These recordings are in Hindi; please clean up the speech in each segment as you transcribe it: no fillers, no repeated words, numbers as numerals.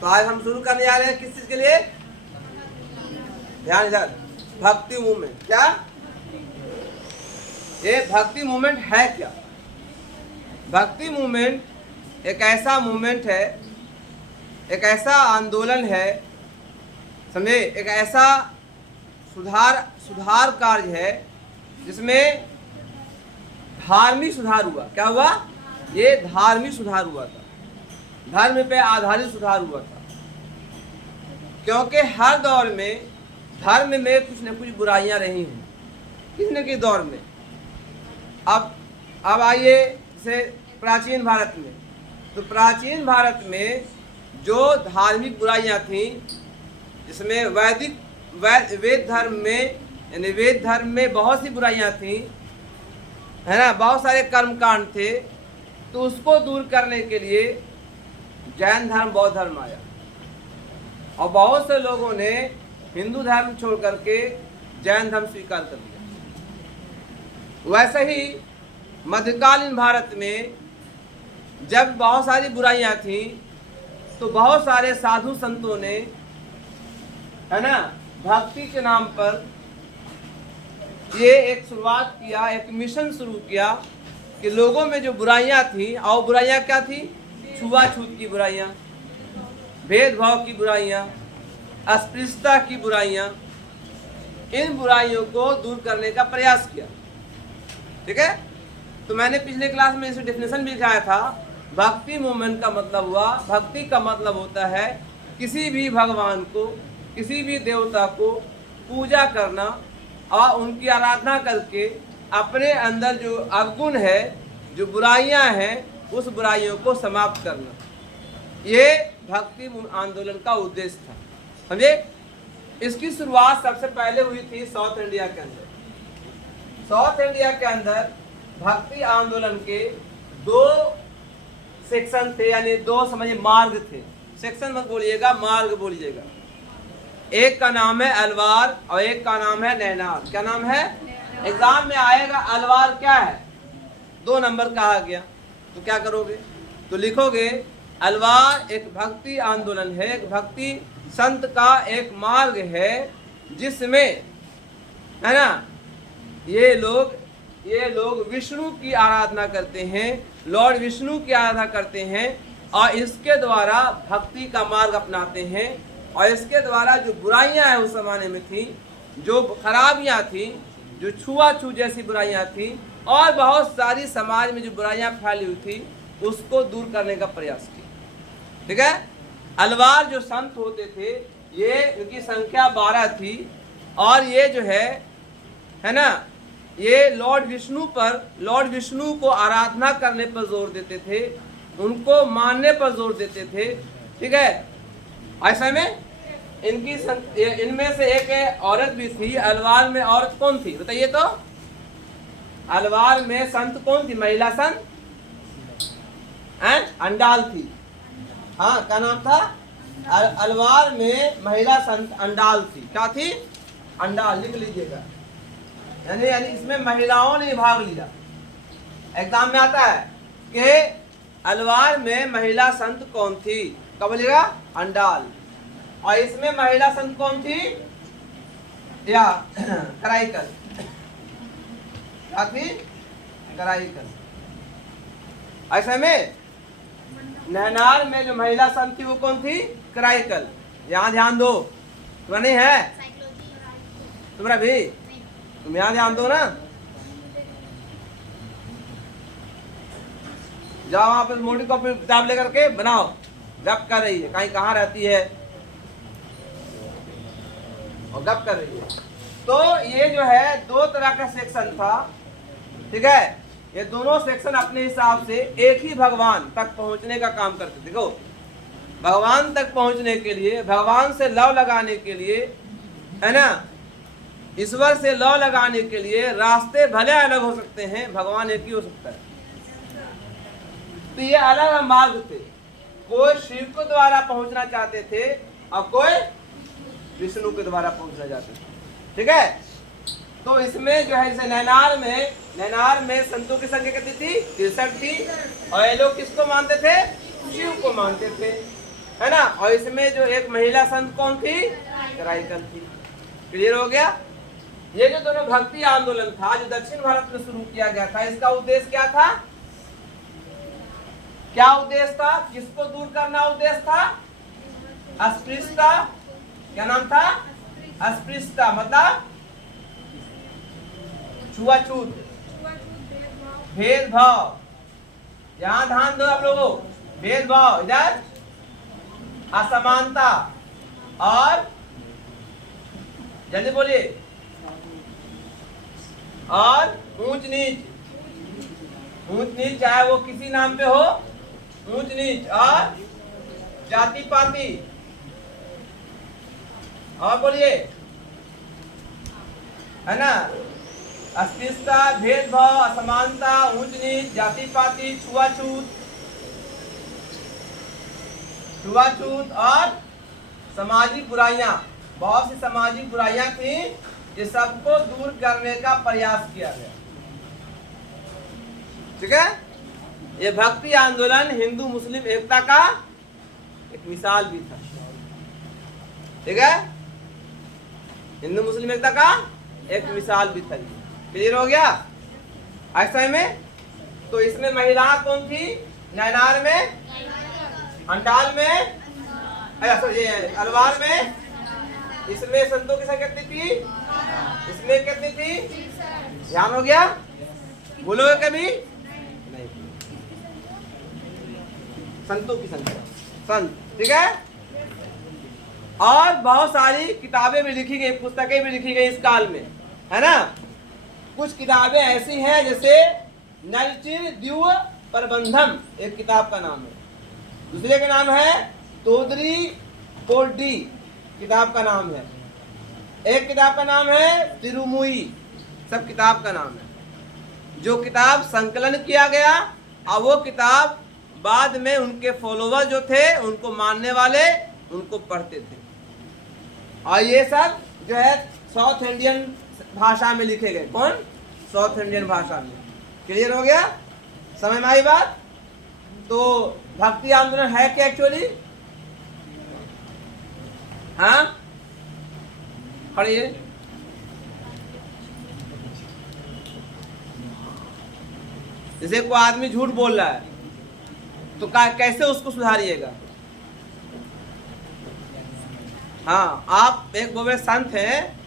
तो आज हम शुरू करने जा रहे हैं किस चीज के लिए? ध्यान इधर, भक्ति मूवमेंट। क्या ये भक्ति मूवमेंट है? क्या भक्ति मूवमेंट एक ऐसा मूवमेंट है, एक ऐसा आंदोलन है, समझे, एक ऐसा सुधार कार्य है जिसमें धार्मिक सुधार हुआ। क्या हुआ? ये धार्मिक सुधार हुआ था, धर्म पे आधारित सुधार हुआ था। क्योंकि हर दौर में धर्म में कुछ न कुछ बुराइयां रही हैं, किसी न किसी दौर में। अब आइए जैसे प्राचीन भारत में, तो प्राचीन भारत में जो धार्मिक बुराइयां थीं, जिसमें वेद धर्म में, यानी वेद धर्म में बहुत सी बुराइयां थीं, है ना, बहुत सारे कर्मकांड थे। तो उसको दूर करने के लिए जैन धर्म, बौद्ध धर्म आया, और बहुत से लोगों ने हिंदू धर्म छोड़ करके जैन धर्म स्वीकार कर लिया। वैसे ही मध्यकालीन भारत में जब बहुत सारी बुराइयां थीं, तो बहुत सारे साधु संतों ने, है ना, भक्ति के नाम पर ये एक शुरुआत किया, एक मिशन शुरू किया कि लोगों में जो बुराइयां थी, और बुराइयां क्या थी? छुआछूत की बुराइयां, भेदभाव की बुराइयां, अस्पृश्यता की बुराइयां, इन बुराइयों को दूर करने का प्रयास किया। ठीक है, तो मैंने पिछले क्लास में इसे डेफिनेशन भी दिखाया था। भक्ति मूवमेंट का मतलब हुआ, भक्ति का मतलब होता है किसी भी भगवान को, किसी भी देवता को पूजा करना और उनकी आराधना करके अपने अंदर जो अवगुण है, जो बुराइयां हैं, उस बुराइयों को समाप्त करना। ये भक्ति आंदोलन का उद्देश्य था, समझे। इसकी शुरुआत सबसे पहले हुई थी साउथ इंडिया के अंदर। साउथ इंडिया के अंदर भक्ति आंदोलन के दो सेक्शन थे, यानी दो समझिए मार्ग थे। सेक्शन मत बोलिएगा, मार्ग बोलिएगा। एक का नाम है अलवार और एक का नाम है नैनार। क्या नाम है? एग्जाम में आएगा अलवार क्या है, 2 नंबर कहा गया, तो क्या करोगे? तो लिखोगे अलवार एक भक्ति आंदोलन है, एक भक्ति संत का एक मार्ग है, जिसमें, है ना, ये लोग विष्णु की आराधना करते हैं, लॉर्ड विष्णु की आराधना करते हैं, और इसके द्वारा भक्ति का मार्ग अपनाते हैं। और इसके द्वारा जो बुराइयां हैं उस जमाने में थी, जो खराबियां थी, जो छुआछूत जैसी बुराइयां थी, और बहुत सारी समाज में जो बुराइयां फैली हुई थी, उसको दूर करने का प्रयास किया। ठीक है, अलवार जो संत होते थे, ये इनकी संख्या 12 थी, और ये जो है ना, ये लॉर्ड विष्णु को आराधना करने पर जोर देते थे, उनको मानने पर जोर देते थे। ठीक है, ऐसे में इनमें से एक औरत भी थी। अलवार में औरत कौन थी बताइए? तो अलवार में संत कौन थी? महिला संत अंडाल थी। हाँ, क्या नाम था? अलवार में महिला संत अंडाल थी। क्या थी? अंडाल, लिख लीजिएगा। यानी इसमें महिलाओं ने भाग लिया। एग्जाम में आता है कि अलवार में महिला संत कौन थी? क्या बोलिएगा? अंडाल। और इसमें महिला संत कौन थी? या कराईकल। क्या थी? कराईकल। ऐसे में नैनार में जो महिला संत थी वो कौन थी? कराईकल। यहाँ ध्यान दो, तुम्हारा नहीं है? तुम्हारा भी, तुम यहाँ ध्यान दो ना। जाओ वहां पर मोटी कॉपी किताब लेकर के बनाओ, गप कर रही है, कहीं कहाँ रहती है और गप कर रही है। तो ये जो है 2 तरह का सेक्शन था। ठीक है, ये दोनों सेक्शन अपने हिसाब से एक ही भगवान तक पहुंचने का काम करते थे। देखो, भगवान तक पहुंचने के लिए, भगवान से लव लगाने के लिए, है ना, ईश्वर से लव लगाने के लिए रास्ते भले अलग हो सकते हैं, भगवान एक ही हो सकता है। तो ये अलग अलग मार्ग थे। कोई शिव के द्वारा पहुंचना चाहते थे और कोई विष्णु के द्वारा पहुंचना चाहते थे। ठीक है, तो इसमें जो है, जैसे नैनार में संतों की संख्या कितनी थी? 63 थी। और ये लोग किसको मानते थे? शिव को मानते थे। है ना। और इसमें जो एक महिला संत कौन थी, कराईकल थी। क्लियर हो गया। ये जो दोनों भक्ति आंदोलन था जो दक्षिण भारत में शुरू किया गया था, इसका उद्देश्य क्या था, क्या उद्देश्य था, किसको दूर करना उद्देश्य था, अस्पृश्यता। क्या नाम था, अस्पृश्यता मतलब छुआछूत, भेदभाव। यहां ध्यान दो आप लोगों, भेदभाव, इधर असमानता और जल्दी बोलिए, और ऊंच नीच। ऊंच नीच चाहे वो किसी नाम पे हो, ऊंच नीच और जाति पाति। और बोलिए, है ना, अस्पृश्यता, भेदभाव, असमानता, ऊंच नीच, जाति पाति, छुआछूत, छुआछूत और सामाजिक बुराइयां। बहुत सी सामाजिक बुराइयां थी, ये सबको दूर करने का प्रयास किया गया। ठीक है। ये भक्ति आंदोलन हिंदू मुस्लिम एकता का एक मिसाल भी था। ठीक है, हिंदू मुस्लिम एकता का एक मिसाल भी था। क्लियर हो गया। ऐसा में तो इसमें महिला कौन थी, नैनार में, अंटाल में, सॉरी अलवार में। इसमें संतों की संख्या कितनी थी, इसमें कितनी थी, ध्यान हो गया, बोलोगे कभी नहीं, संतों की संख्या, संत। ठीक है। और बहुत सारी किताबें भी लिखी गई, पुस्तकें भी लिखी गई इस काल में, है ना। कुछ किताबें ऐसी हैं जैसे नलचिर द्यूव प्रबंधम, एक किताब का नाम है। दूसरे का नाम है तोदरी कोडी, किताब का नाम है। एक किताब का नाम है तिरुमुई, सब किताब का नाम है। जो किताब संकलन किया गया, और वो किताब बाद में उनके फॉलोवर जो थे, उनको मानने वाले उनको पढ़ते थे। और ये सब जो है साउथ इंडियन भाषा में लिखे गए। कौन, साउथ इंडियन भाषा में। क्लियर हो गया, समझ में आई बात। तो भक्ति आंदोलन है क्या एक्चुअली, हाँ पढ़िए। जैसे कोई आदमी झूठ बोल रहा है तो कैसे उसको सुधारिएगा। हाँ, आप एक बड़े संत हैं,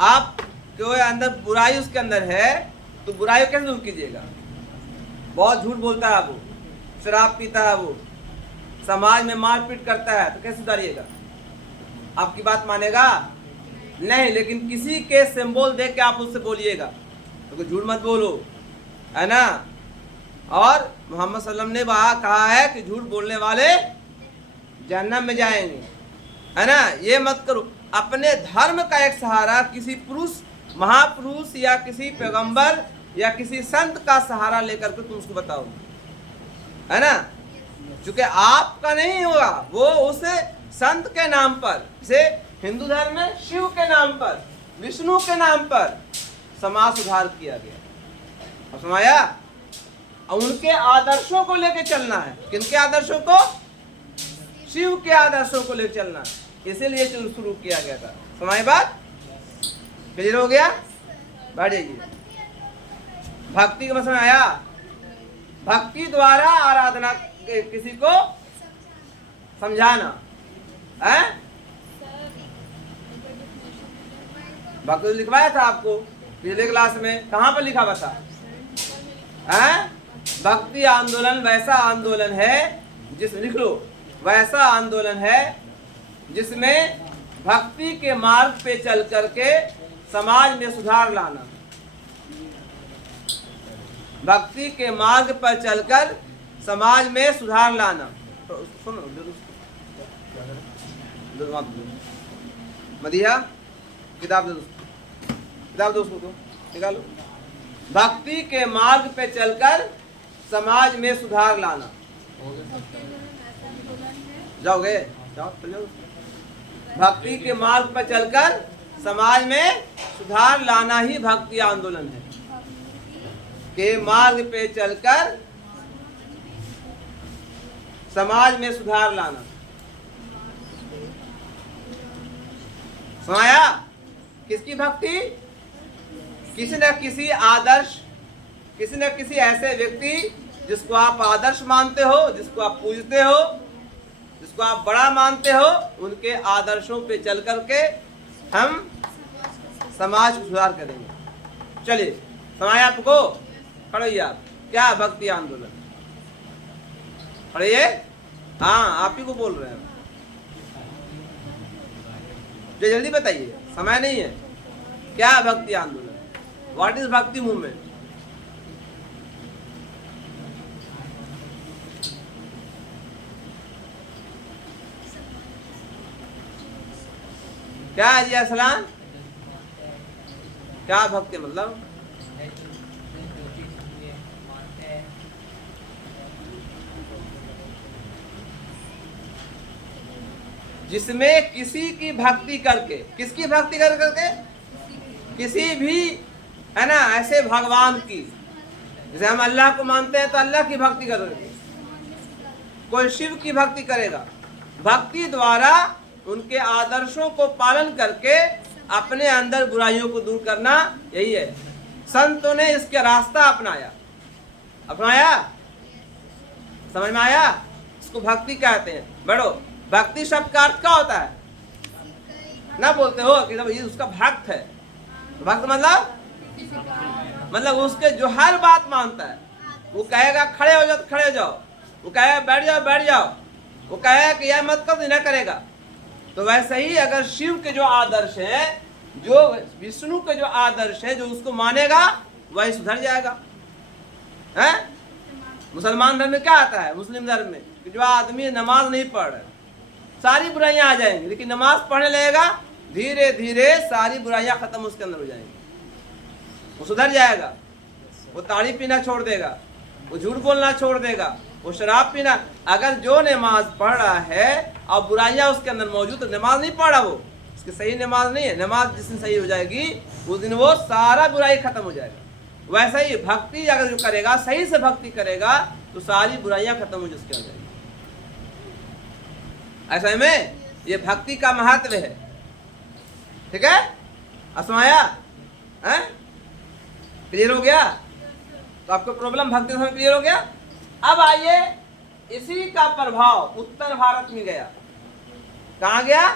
आप के अंदर बुराई उसके अंदर है, तो बुराई कैसे दूर कीजिएगा। बहुत झूठ बोलता है वो, शराब पीता है वो, समाज में मारपीट करता है, तो कैसे सुधारिएगा। आपकी बात मानेगा नहीं। लेकिन किसी के सिंबल देख के आप उससे बोलिएगा, तो झूठ मत बोलो, है ना। और मोहम्मद सल्लम ने कहा है कि झूठ बोलने वाले जहन्नम में जाएंगे, है ना। ये मत करो। अपने धर्म का एक सहारा किसी पुरुष, महापुरुष या किसी पैगंबर या किसी संत का सहारा लेकर के तुम उसको बताओ, है ना। क्योंकि आपका नहीं होगा, वो उस संत के नाम पर, जैसे हिंदू धर्म में शिव के नाम पर, विष्णु के नाम पर समाज सुधार किया गया। और समाया, उनके आदर्शों को लेकर चलना है। किनके आदर्शों को, शिव के आदर्शों को लेकर चलना है, इसीलिए शुरू किया गया था। समाई बात, क्लियर हो गया। बैठ जाइए। भक्ति का समझ आया। भक्ति द्वारा आराधना, किसी को समझाना है। भक्ति लिखवाया था आपको पिछले क्लास में, कहाँ पर लिखा हुआ था, है? भक्ति आंदोलन वैसा आंदोलन है जिस, लिख लो, वैसा आंदोलन है जिसमें भक्ति के मार्ग पे चल करके समाज में सुधार लाना। भक्ति के मार्ग पर चलकर समाज में सुधार लाना। तो सुनो, मदिया किताब दो, किताब दो उसको, तो निकालो। भक्ति के मार्ग पे चलकर समाज में सुधार लाना। जाओगे, जाओ चल जाओ। भक्ति के मार्ग पर चलकर समाज में सुधार लाना ही भक्ति आंदोलन है। के मार्ग पे चलकर समाज में सुधार लाना। सुनाया? किसकी भक्ति? किसी न किसी आदर्श, किसी न किसी ऐसे व्यक्ति जिसको आप आदर्श मानते हो, जिसको आप पूजते हो, जिसको आप बड़ा मानते हो, उनके आदर्शों पे चल करके हम समाज को सुधार करेंगे। चलिए, समय आपको खड़े आप, क्या भक्ति आंदोलन? खड़े, हाँ आप ही को बोल रहे हैं, जो जल्दी बताइए, समय नहीं है। क्या भक्ति आंदोलन? व्हाट इज भक्ति मूवमेंट? क्या है जी असलान? क्या भक्ति मतलब? जिसमें किसी की भक्ति करके, किसकी भक्ति कर करके? किसी भी, है ना, ऐसे भगवान की, जैसे हम अल्लाह को मानते हैं तो अल्लाह की भक्ति करेंगे, कोई शिव की भक्ति करेगा। भक्ति द्वारा उनके आदर्शों को पालन करके अपने अंदर बुराइयों को दूर करना, यही है। संतों ने इसके रास्ता अपनाया, समझ में आया? इसको भक्ति कहते हैं। बढ़ो, भक्ति शब्द का अर्थ क्या होता है? ना बोलते हो कि ये उसका भक्त है। भक्त मतलब उसके जो हर बात मानता है। वो कहेगा खड़े हो जाओ तो खड़े हो जाओ, वो कहेगा बैठ जाओ बैठ जाओ, वो कहेगा कि यह मत कर, ना करेगा। तो वैसे ही अगर शिव के जो आदर्श है, जो विष्णु के जो आदर्श है, जो उसको मानेगा वही सुधर जाएगा। है मुसलमान धर्म में क्या आता है? मुस्लिम धर्म में कि जो आदमी नमाज नहीं पढ़ रहा, सारी बुराइयां आ जाएंगी, लेकिन नमाज पढ़ने लगेगा, धीरे धीरे सारी बुराइयां खत्म उसके अंदर हो जाएंगी, वो सुधर जाएगा। वो ताड़ी पीना छोड़ देगा, वो झूठ बोलना छोड़ देगा, वो शराब पीना। अगर जो नमाज पढ़ रहा है और बुराइयां उसके अंदर मौजूद, तो नमाज नहीं पढ़ा, वो उसकी सही नमाज नहीं है। नमाज जिस दिन सही हो जाएगी उस दिन वो सारा बुराई खत्म हो जाएगा। वैसा ही भक्ति अगर जो करेगा, सही से भक्ति करेगा, तो सारी बुराइयां खत्म हो उसके अंदर। ऐसा में ये भक्ति का महत्व है। ठीक है, असमाया है? क्लियर हो गया? तो आपको प्रॉब्लम भक्ति समय क्लियर हो गया। अब आइए, इसी का प्रभाव उत्तर भारत में गया। कहाँ गया?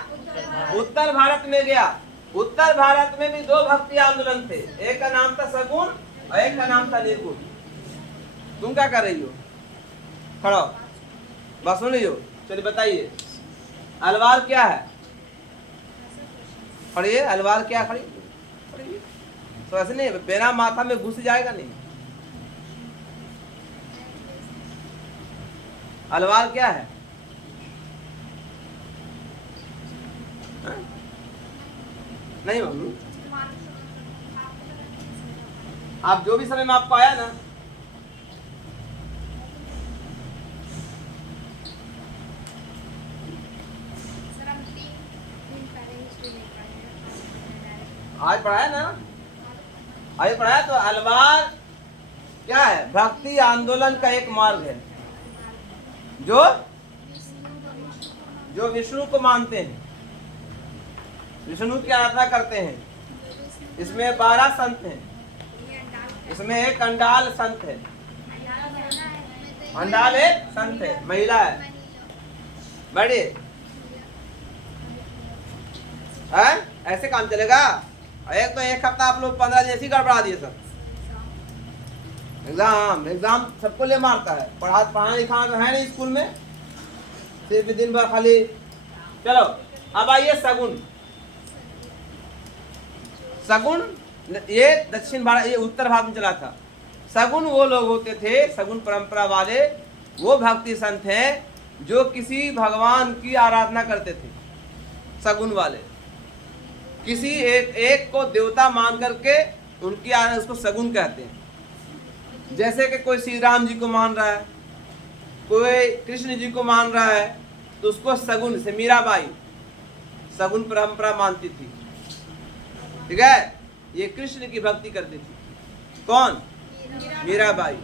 उत्तर भारत में गया। उत्तर भारत में भी दो भक्ति आंदोलन थे, एक का नाम था सगुन और एक का नाम था निर्गुण। तुम क्या कर रही हो? खड़ो, बस सुन रही हो? चलिए बताइए, अलवार क्या है? खड़िए, अलवार क्या? खड़ी तो ऐसे नहीं, बिना माथा में घुस जाएगा नहीं। अलवार क्या है? हा? नहीं मम्मी, आप जो भी समय में आपको आया ना, आज पढ़ाया ना, आज पढ़ाया। तो अलवार क्या है? भक्ति आंदोलन का एक मार्ग है, जो विष्णु को मानते हैं, विष्णु की आराधना करते हैं। इसमें 12 संत हैं, इसमें एक अंडाल संत है। अंडाल एक संत है, महिला है। बड़ी ऐसे काम चलेगा? एक तो एक हफ्ता आप लोग 15 दिन ऐसी गड़बड़ा दिए सब। एग्जाम सबको ले मारता है। पढ़ाना लिखाना तो है नहीं स्कूल में, सिर्फ दिन भर खाली। चलो अब आइए सगुन। सगुन ये दक्षिण भारत, ये उत्तर भारत में चला था। सगुन वो लोग होते थे, सगुन परंपरा वाले वो भक्ति संत हैं जो किसी भगवान की आराधना करते थे। सगुन वाले किसी एक को देवता मान करके उनकी आराधना, उसको सगुन कहते हैं। जैसे कि कोई श्री राम जी को मान रहा है, कोई कृष्ण जी को मान रहा है, तो उसको सगुन से, मीराबाई सगुन परंपरा मानती थी। ठीक है, ये कृष्ण की भक्ति करती थी। कौन? मीराबाई,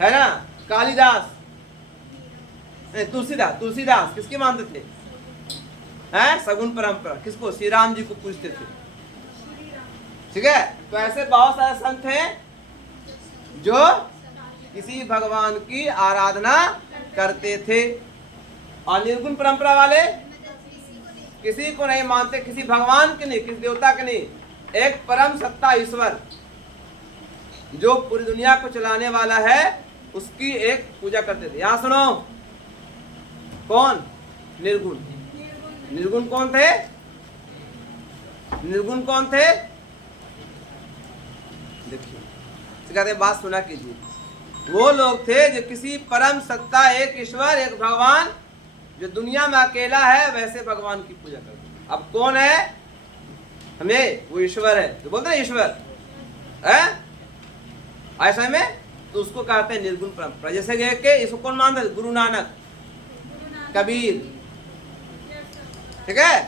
है ना। कालिदास, तुलसीदास, तुलसीदास किसकी मानते थे? है सगुन परंपरा। किसको? श्री राम जी को पूजते थे। ठीक है, तो ऐसे बहुत सारे संत हैं जो किसी भगवान की आराधना करते थे। और निर्गुण परंपरा वाले किसी को नहीं मानते, किसी भगवान के नहीं, किसी देवता के नहीं, एक परम सत्ता ईश्वर जो पूरी दुनिया को चलाने वाला है उसकी एक पूजा करते थे। यहां सुनो, कौन? निर्गुण। निर्गुण कौन थे? निर्गुण कौन थे? देखिए, कहते बात सुना कीजिए। वो लोग थे जो किसी परम सत्ता, एक ईश्वर, एक भगवान जो दुनिया में अकेला है, वैसे भगवान की पूजा करते। अब कौन है? हमें वो ईश्वर है, तो बोलते हैं ईश्वर है ऐसा में, तो उसको कहते हैं निर्गुण परंपरा। जैसे कि इसको कौन मानते? गुरु नानक, कबीर। ठीक है,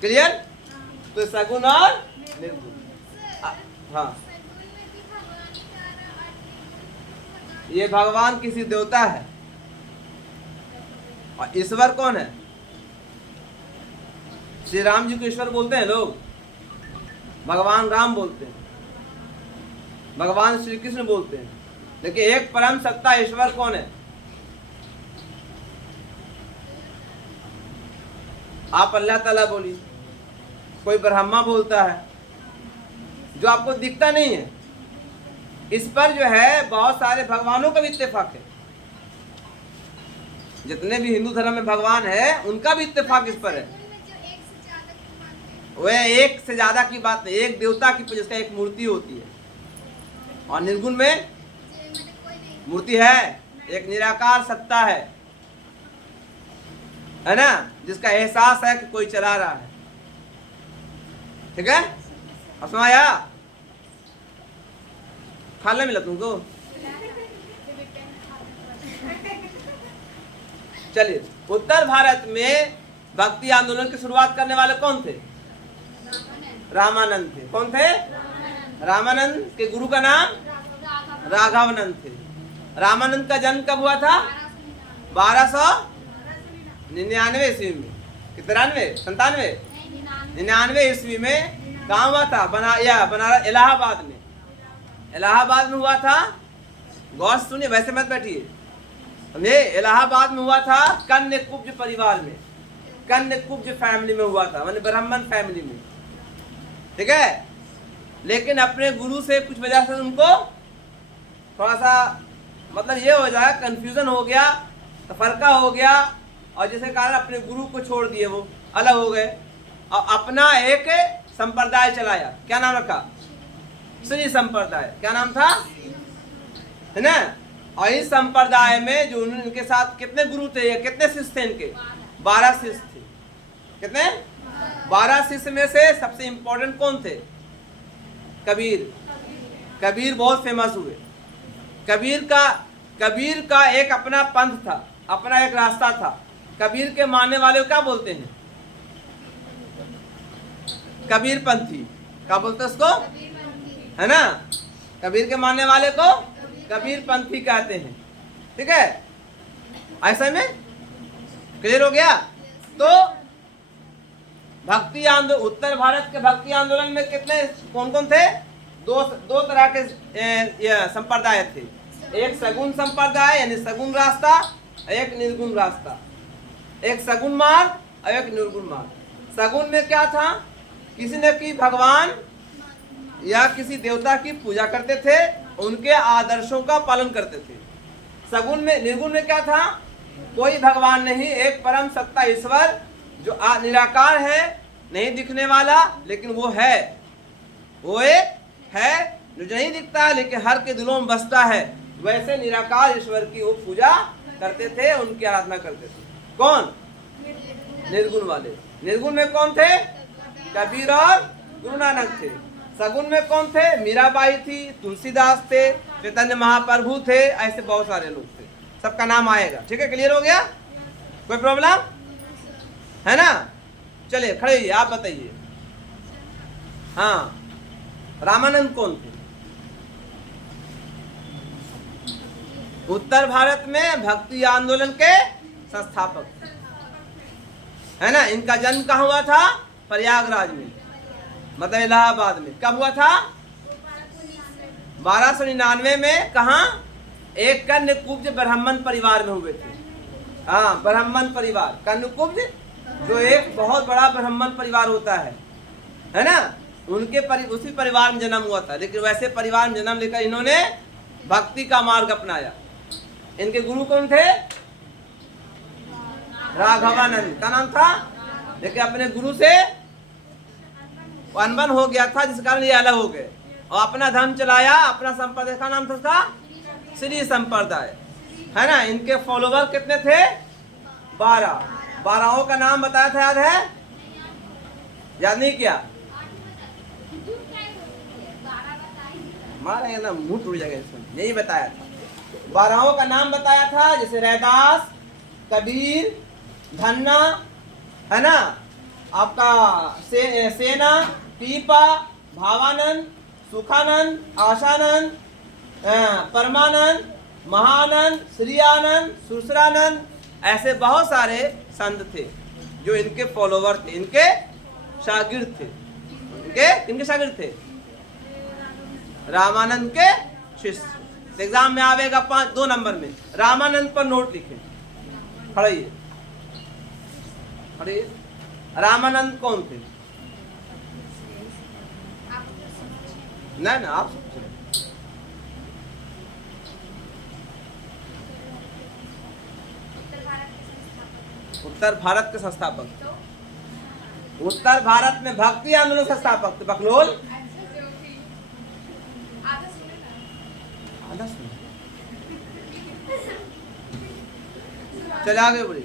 क्लियर? तो सगुण और निर्गुण। हाँ, ये भगवान किसी देवता है। और ईश्वर कौन है? श्री राम जी को ईश्वर बोलते हैं लोग, भगवान राम बोलते हैं, भगवान श्री कृष्ण बोलते हैं। देखिए, एक परम सत्ता ईश्वर कौन है? आप अल्लाह ताला बोलिए, कोई ब्रह्मा बोलता है जो आपको दिखता नहीं है। इस पर जो है बहुत सारे भगवानों का भी इत्तेफाक है। जितने भी हिंदू धर्म में भगवान है उनका भी इत्तेफाक इस पर है। वह एक से ज्यादा की बात नहीं, एक देवता की जिसका एक मूर्ति होती है। और निर्गुण में मूर्ति है, एक निराकार सत्ता है ना, जिसका एहसास है कि कोई चला रहा है। ठीक है, अब सुनाया? खाने मिला तुमको? चलिए, उत्तर भारत में भक्ति आंदोलन की शुरुआत करने वाले कौन थे? रामानंद थे। कौन थे? रामानंद के गुरु का नाम राघवानंद थे। रामानंद का जन्म कब हुआ था? 1299 ईस्वी में। 97 99 ईस्वी में कहाँ हुआ था? बनारस, इलाहाबाद में। इलाहाबाद में हुआ था। गौर सुनिए, वैसे मत बैठिए। समझे? इलाहाबाद में हुआ था कन्या कुब्ज परिवार में, कन्या कुब्ज फैमिली में हुआ था, माने ब्राह्मण फैमिली में। ठीक है, लेकिन अपने गुरु से कुछ वजह से उनको थोड़ा सा मतलब ये हो जाए, कंफ्यूजन हो गया, तफरका हो गया, और जिसके कारण अपने गुरु को छोड़ दिए, वो अलग हो गए और अपना एक संप्रदाय चलाया। क्या नाम रखा? श्री संप्रदाय। क्या नाम था? है ना? और इस संप्रदाय में जो उनके साथ कितने गुरु थे, कितने शिष्य थे इनके? 12 शिष्य थे। कितने? 12 शिष्य में से सबसे इंपॉर्टेंट कौन थे? कबीर। कबीर बहुत फेमस हुए। कबीर का एक अपना पंथ था, अपना एक रास्ता था। कबीर के मानने वाले को क्या बोलते हैं? कबीर पंथी। क्या बोलते हैं उसको? है ना? कबीर के मानने वाले को कबीर पंथी कहते हैं। ठीक है, ऐसा में क्लियर हो गया? तो भक्ति आंदोलन, उत्तर भारत के भक्ति आंदोलन में कितने कौन कौन थे? दो तरह के संप्रदाय थे। एक सगुण संप्रदाय यानी सगुण रास्ता, एक निर्गुण रास्ता। एक सगुण मार्ग और एक निर्गुण मार्ग। सगुण में क्या था? किसी न किसी भगवान या किसी देवता की पूजा करते थे, उनके आदर्शों का पालन करते थे। सगुण में, निर्गुण में क्या था? कोई भगवान नहीं, एक परम सत्ता ईश्वर जो निराकार है, नहीं दिखने वाला, लेकिन वो है। वो एक है जो नहीं दिखता है लेकिन हर के दिलों में बसता है। वैसे निराकार ईश्वर की वो पूजा करते थे, उनकी आराधना करते थे। कौन? निर्गुण वाले। निर्गुण में कौन थे? कबीर और गुरु नानक थे। सगुण में कौन थे? मीराबाई थी, तुलसीदास थे, चैतन्य महाप्रभु थे, ऐसे बहुत सारे लोग थे। सबका नाम आएगा। ठीक है, क्लियर हो गया? कोई प्रॉब्लम है ना? चलिए खड़े होइए, आप बताइए। हाँ, रामानंद कौन थे? उत्तर भारत में भक्ति आंदोलन के संस्थापक। है ना। इनका जन्म कहाँ हुआ था? प्रयागराज में, मतलब इलाहाबाद में। कब हुआ था? 1299 में। कहाँ? एक कन्यकुब्ज ब्राह्मण परिवार में हुए थे। हाँ, ब्राह्मण परिवार, कन्यकुब्ज जो एक बहुत बड़ा ब्राह्मण परिवार होता है ना, उनके उसी परिवार में जन्म हुआ था। लेकिन वैसे परिवार में जन्म लेकर इन्होंने भक्ति का मार्ग अपनाया। इनके गुरु कौन थे? राघवानंद का नाम था। लेकिन अपने गुरु से अनबन हो गया था, जिस कारण ये अलग हो गए और अपना धर्म चलाया। अपना संप्रदाय का नाम था उसका श्री संप्रदाय, है ना। इनके फॉलोवर कितने थे? 12। 12 का नाम बताया था, याद है? याद नहीं किया? मारेंगे ना, मुंह टूट जाएगा। यही बताया था, 12 का नाम बताया था। जैसे रैदास, कबीर, धन्ना, है ना, आपका सेना, पीपा, भावानंद, सुखानंद, आशानंद, परमानंद, महानंद, श्री आनंद, सुसरानंद, ऐसे बहुत सारे संत थे जो इनके फॉलोवर थे, इनके शागिर्द थे। इनके शागिर्द थे, रामानंद के शिष्य। एग्जाम में आवेगा 2 नंबर में। रामानंद पर नोट लिखे, खड़े। रामानंद कौन थे? ना आप उत्तर भारत के संस्थापक। उत्तर भारत में भक्ति आंदोलन संस्थापक थे बकलोल। चले आगे बोली,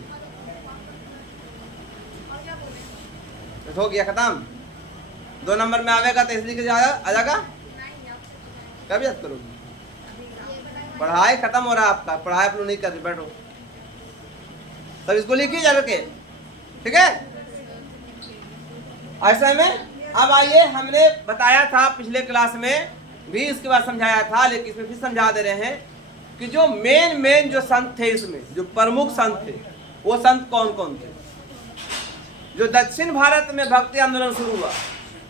हो गया खत्म। 2 नंबर में आवेगा तो इसलिए आ जाएगा। कब याद करोगे? पढ़ाई खत्म हो रहा है आपका, पढ़ाई आप लोग नहीं कर रहे, बैठो सब इसको लिखिए जा के, ठीक है। ऐसा में अब आइए, हमने बताया था पिछले क्लास में भी, इसके बाद समझाया था, लेकिन इसमें फिर समझा दे रहे हैं कि जो मेन जो संत थे, इसमें जो प्रमुख संत थे, वो संत कौन कौन थे। जो दक्षिण भारत में भक्ति आंदोलन शुरू हुआ,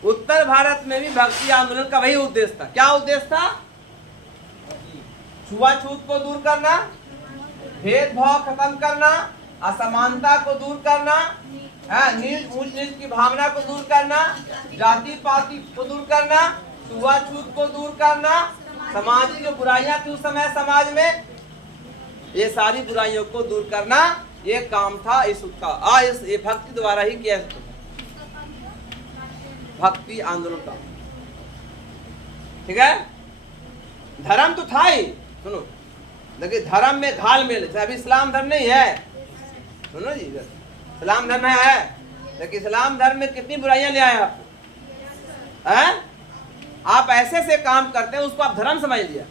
उत्तर भारत में भी भक्ति आंदोलन का वही उद्देश्य था। क्या उद्देश्य था? छुआछूत को दूर करना, भेदभाव खत्म करना, असमानता को दूर करना, नीच ऊंच नीच की भावना को दूर करना, जाति पाति को दूर करना, छुआछूत को दूर करना, सामाजिक जो बुराइयां थी उस समय समाज में, ये सारी बुराइयों को दूर करना, ये काम था इसका। ये भक्ति द्वारा ही किया, भक्ति आंदोलन का, ठीक है। धर्म तो था ही, सुनो, लेकिन धर्म में घाल मेल। अभी इस्लाम धर्म नहीं है, सुनो जी, इस्लाम धर्म है, लेकिन इस्लाम धर्म में कितनी बुराइयां ले आए आप। आप ऐसे से काम करते हैं, उसको आप धर्म समझ लिया।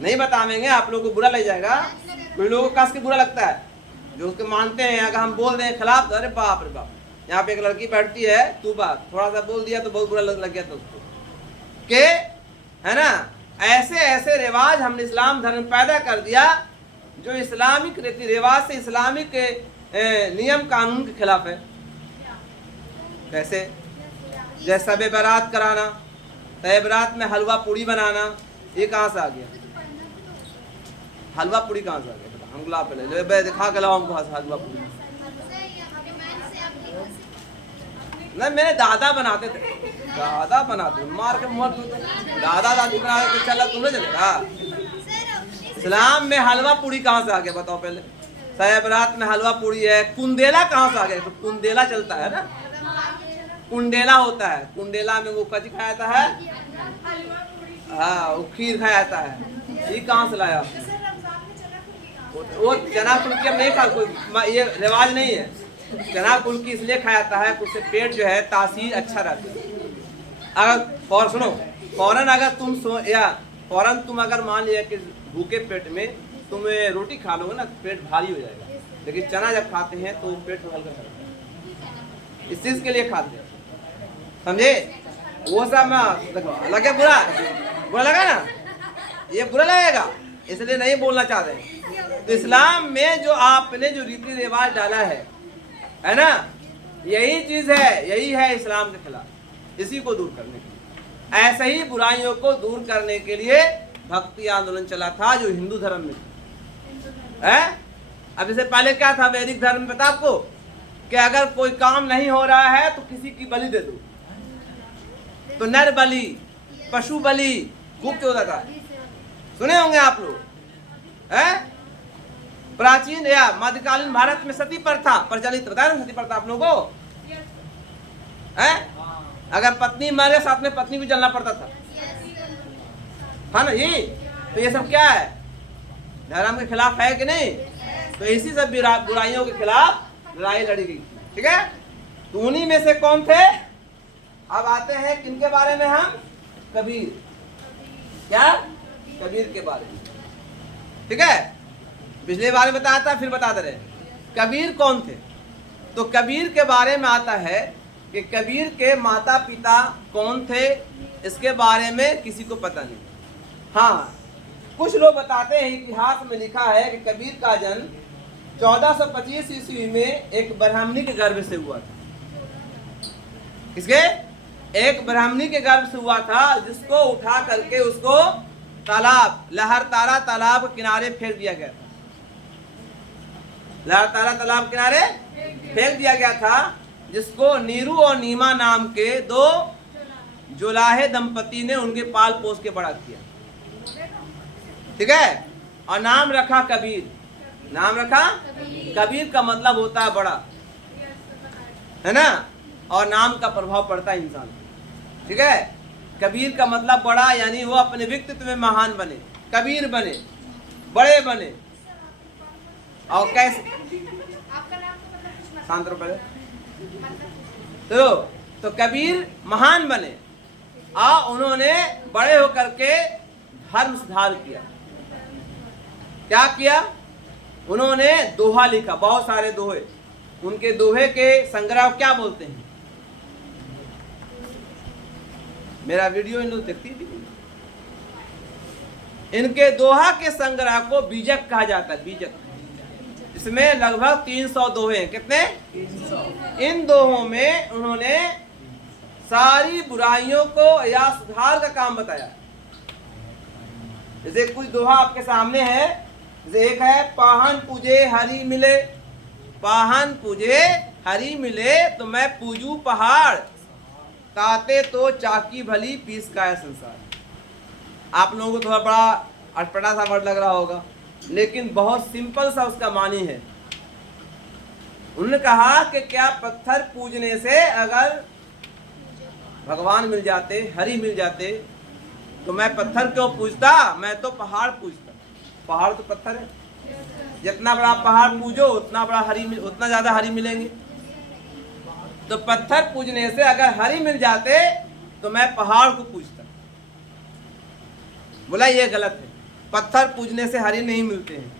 नहीं बतावेंगे, आप लोगों को बुरा लग जाएगा। कोई लोगों को कस के बुरा लगता है, जो उसके मानते हैं। अगर हम बोल दें खिलाफ, तो अरे बाप रे बाप, यहाँ पे एक लड़की बैठती है, तू बात थोड़ा सा बोल दिया तो बहुत बुरा लग गया था उसको, के है ना। ऐसे ऐसे रिवाज हमने इस्लाम धर्म पैदा कर दिया, जो इस्लामिक रीति रिवाज से, इस्लामिक नियम कानून के खिलाफ है। कैसे? जैसे शब बारात कराना, तय बारात में हलवा पूड़ी बनाना, ये कहाँ से आ गया? हलवा पूड़ी कहाँ से आ गया? हम गुलाब पहले दिखा के लाओ हमको हलवा पूड़ी। नहीं, मेरे दादा बनाते थे, दादा बनाते, मार के मुँह दादा दादी बनाते थे। चला तुम्हें चलेगा? इस्लाम में हलवा पूड़ी कहाँ से आ गया बताओ पहले? शब बारात में हलवा पूड़ी है। कुंदेला कहाँ से आ गया? तो कुंदेला चलता है ना, कुंडेला होता है, कुंडेला में वो कच्ची खाया जाता है, हाँ, वो खीर खाया जाता है। ये कहाँ से लाया? वो चना फुल्की हम नहीं खा, कोई ये रिवाज नहीं है। चना फुल्की इसलिए खाया जाता है, उससे पेट जो है तासीर अच्छा रहता है। अगर सुनो, फौरन अगर तुम फौरन तुम अगर मान लिया कि भूखे पेट में तुम रोटी खा लोगे ना, पेट भारी हो जाएगा। लेकिन चना जब खाते हैं तो पेट को हल्का करता है, इस चीज के लिए खाते हैं, समझे। वो सब लगे बुरा लगा ना, ये बुरा लगेगा, इसलिए नहीं बोलना चाहते। तो इस्लाम में जो आपने जो रीति रिवाज डाला है, है ना। यही चीज है, यही है इस्लाम के खिलाफ, इसी को दूर करने के लिए। ऐसे ही बुराइयों को दूर करने के लिए भक्ति आंदोलन चला था जो हिंदू धर्म में है। अब इससे पहले क्या था वैदिक धर्म में, पता आपको कि अगर कोई काम नहीं हो रहा है तो किसी की बलि दे दो, तो नर बलि, पशु बलि गुप्त होता था, सुने होंगे आप लोग। प्राचीन या मध्यकालीन भारत में सती प्रथा प्रचलित, बताया ना सती प्रथा आप लोगों को है। अगर पत्नी मरे साथ में पत्नी को जलना पड़ता था, हाँ ना। ये तो ये सब क्या है, धर्म के खिलाफ है कि नहीं। तो इसी सब बुराइयों के खिलाफ लड़ाई लड़ी गई, ठीक है। तो उन्हीं में से कौन थे। अब आते हैं किनके बारे में, हम कबीर, क्या कबीर के बारे में, ठीक है। पिछले बार बताया था, फिर बताते रहे कबीर कौन थे। तो कबीर के बारे में आता है कि कबीर के माता पिता कौन थे, इसके बारे में किसी को पता नहीं। हाँ, कुछ लोग बताते हैं, इतिहास में लिखा है कि कबीर का जन्म 1425 ईस्वी में एक ब्राह्मणी के गर्भ से हुआ था। किसके, एक ब्राह्मणी के गर्भ से हुआ था, जिसको उठा करके उसको तालाब, लहरतारा तालाब के किनारे फेंक दिया गया था। लहरतारा तालाब किनारे फेंक दिया गया था, जिसको नीरू और नीमा नाम के दो जुलाहे दंपति ने उनके पाल पोस के बड़ा किया, ठीक है। और नाम रखा कबीर, नाम रखा कबीर का मतलब होता है बड़ा, है ना। और नाम का प्रभाव पड़ता है इंसान, ठीक है। कबीर का मतलब बड़ा, यानी वो अपने व्यक्तित्व में महान बने, कबीर बने, बड़े बने। और कैसे, शांत रहो पहले। तो कबीर महान बने और उन्होंने बड़े होकर के धर्म सुधार किया। क्या किया, उन्होंने दोहा लिखा, बहुत सारे दोहे। उनके दोहे के संग्रह क्या बोलते हैं, मेरा वीडियो इन लोग देखती थी। इनके दोहा के संग्रह को बीजक कहा जाता है, बीजक। इसमें लगभग 300 दोहे हैं। कितने, 300। इन दोहों में उन्होंने सारी बुराइयों को या सुधार का काम बताया। जैसे कुछ दोहा आपके सामने है, जैसे एक है, पाहन पूजे हरि मिले, पाहन पूजे हरि मिले तो मैं पूजू पहाड़, ताते तो चाकी भली पीस का है संसार। आप लोगों को थोड़ा बड़ा अटपटा सा वर्ड लग रहा होगा, लेकिन बहुत सिंपल सा उसका मानी है। उन्होंने कहा कि क्या पत्थर पूजने से अगर भगवान मिल जाते, हरि मिल जाते, तो मैं पत्थर क्यों पूजता, मैं तो पहाड़ पूजता। पहाड़ तो पत्थर है, जितना बड़ा पहाड़ पूजो उतना बड़ा हरि, उतना ज्यादा हरि मिलेंगे। तो पत्थर पूजने से अगर हरि मिल जाते तो मैं पहाड़ को पूजता। बोला ये गलत है, पत्थर पूजने से हरि नहीं मिलते हैं।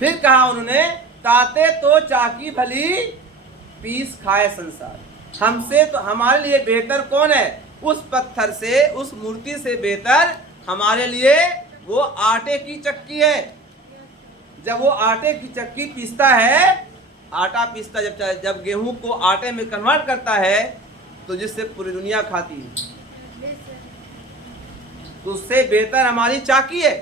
फिर कहा उन्होंने, ताते तो चाकी भली पीस खाए संसार। हमसे तो हमारे लिए बेहतर कौन है, उस पत्थर से, उस मूर्ति से बेहतर हमारे लिए वो आटे की चक्की है। जब वो आटे की चक्की पीसता है, आटा पीसता, जब गेहूं को आटे में कन्वर्ट करता है, तो जिससे पूरी दुनिया खाती है, तो उससे बेहतर हमारी चाकी है।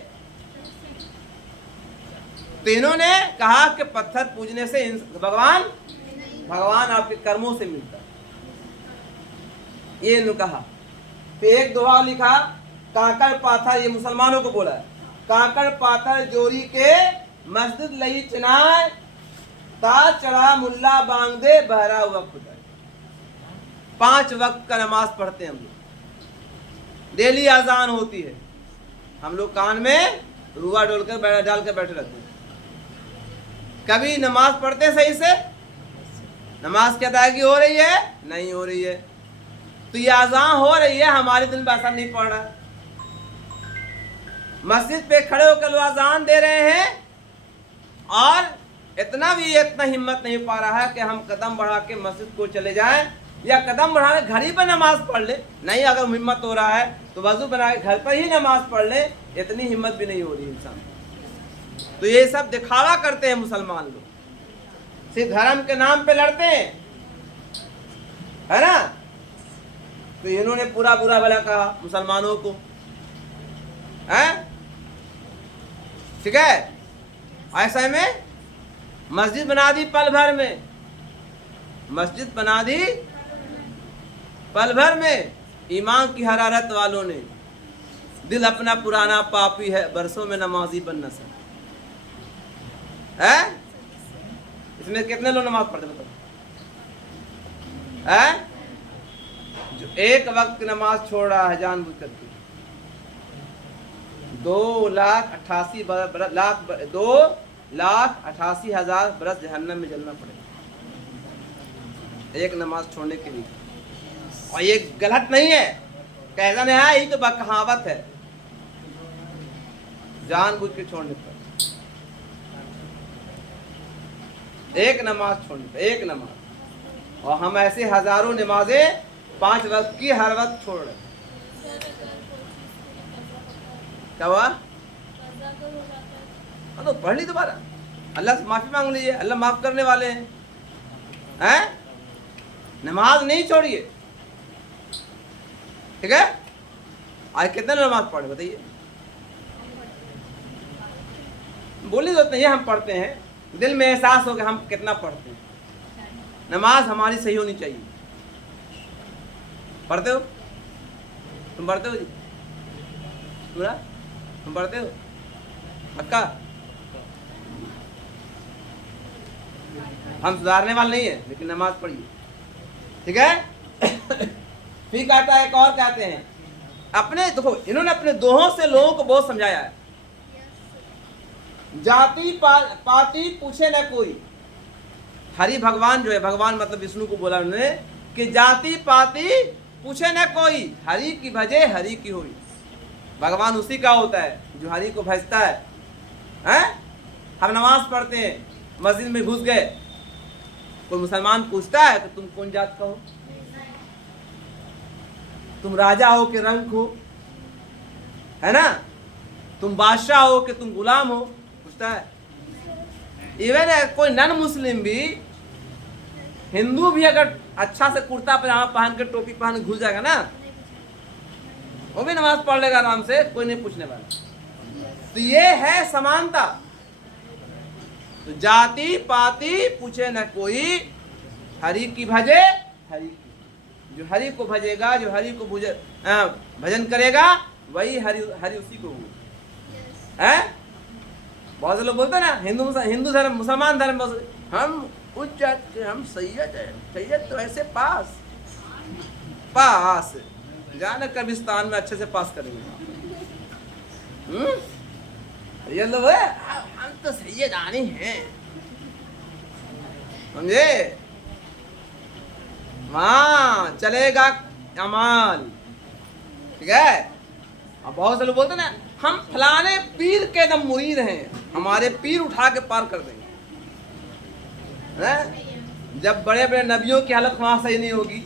तो इन्होंने कहा कि पत्थर पूजने से भगवान आपके कर्मों से मिलता है, ये इन्होंने कहा। तो एक दोहा लिखा, कांकड़ पाथर, ये मुसलमानों को बोला है, कांकड़ पाथर जोरी के मस्जिद लई चिनाए, ता चढ़ा मुल्ला बांग दे बहरा हुआ खुदा। 5 वक्त का नमाज पढ़ते हैं हम लोग, डेली अजान होती है, हम लोग कान में रुआ डाल कर बैठे रहते हैं। कभी नमाज पढ़ते सही से, नमाज की अदायगी हो रही है, नहीं हो रही है। तो ये अजान हो रही है, हमारे दिल में ऐसा नहीं पड़ रहा। मस्जिद पे खड़े होकर लोग अजान दे रहे हैं और इतना हिम्मत नहीं पा रहा है कि हम कदम बढ़ा के मस्जिद को चले जाएं, या कदम बढ़ा के घर ही पर नमाज पढ़ ले। नहीं, अगर हिम्मत हो रहा है तो वजू बना के घर पर ही नमाज पढ़ ले, इतनी हिम्मत भी नहीं हो रही इंसान। तो ये सब दिखावा करते हैं मुसलमान लोग, सिर्फ धर्म के नाम पे लड़ते हैं, है ना। तो इन्होंने पूरा बुरा भला कहा मुसलमानों को, हैं, ठीक है। ऐसे में मस्जिद बना दी पल भर में, मस्जिद बना दी पल भर में। ईमान की हरारत वालों ने, दिल अपना पुराना पापी है, बरसों में नमाजी बन न सके, है। इसमें कितने लोग नमाज पढ़ते बताओ, है। जो एक वक्त नमाज छोड़ रहा है जानबूझ करके, 2,88,000 बरस जहन्नम में जलना पड़ेगा एक नमाज छोड़ने के लिए। और ये गलत नहीं है, कहना नहीं है, ये तो कहावत है, जानबूझ के छोड़ने पर, एक नमाज छोड़ने पर, एक नमाज। और हम ऐसे हजारों नमाजें 5 वक्त की हर वक्त छोड़ रहे। क्या हुआ? तो पढ़ ली दोबारा, अल्लाह से माफी मांग लीजिए, अल्लाह माफ करने वाले हैं, हैं? नमाज नहीं छोड़िए, ठीक है। आज कितने नमाज पढ़े बताइए? बोली तो नहीं, हम पढ़ते हैं, दिल में एहसास हो कि हम कितना पढ़ते हैं। नमाज हमारी सही होनी चाहिए। पढ़ते हो? तुम पढ़ते हो जी? तुम पढ़ते हो? पक्का? हम सुधारने वाले नहीं है, लेकिन नमाज पढ़िए, ठीक है। फिर कहता है, एक और कहते हैं, अपने देखो इन्होंने अपने दोहों से लोगों को बहुत समझाया है। जाति पाति पूछे न कोई, हरि भगवान जो है, भगवान मतलब विष्णु को बोला उन्होंने कि जाति पाति पूछे न कोई, हरि की भजे हरि की होई। भगवान उसी का होता है जो हरि को भजता है, हैं? हम नमाज पढ़ते हैं, मस्जिद में घुस गए, कोई मुसलमान पूछता है कि तुम कौन जात का हो, तुम राजा हो कि रंक हो, है ना, तुम बादशाह हो कि तुम गुलाम हो, पूछता है। इवन कोई नन मुस्लिम भी, हिंदू भी अगर अच्छा से कुर्ता पजामा पहन के टोपी पहन के घुस जाएगा ना, वो भी नमाज पढ़ लेगा आराम से, कोई नहीं पूछने वाला। तो ये है समानता। तो जाति पाति पूछे न कोई, हरि की भजे हरि की। जो हरि को भजेगा, जो हरि को भजन करेगा, वही हरि उसी को है। बहुत से लोग बोलते हैं ना, हिंदू धर्म, मुसलमान धर्म, हम उच्च जात के, हम सैयद है, सैयद तो ऐसे पास जाने कब्रिस्तान में अच्छे से पास करेंगे। ये लोग हम तो सैयदानी हैं, समझे, वहाँ चलेगा अमाल, ठीक है। अब बहुत से लोग बोलते ना, हम फलाने पीर के दम मुरीद हैं, हमारे पीर उठा के पार कर देंगे, है? जब बड़े बड़े नबियों की हालत वहाँ सही नहीं होगी,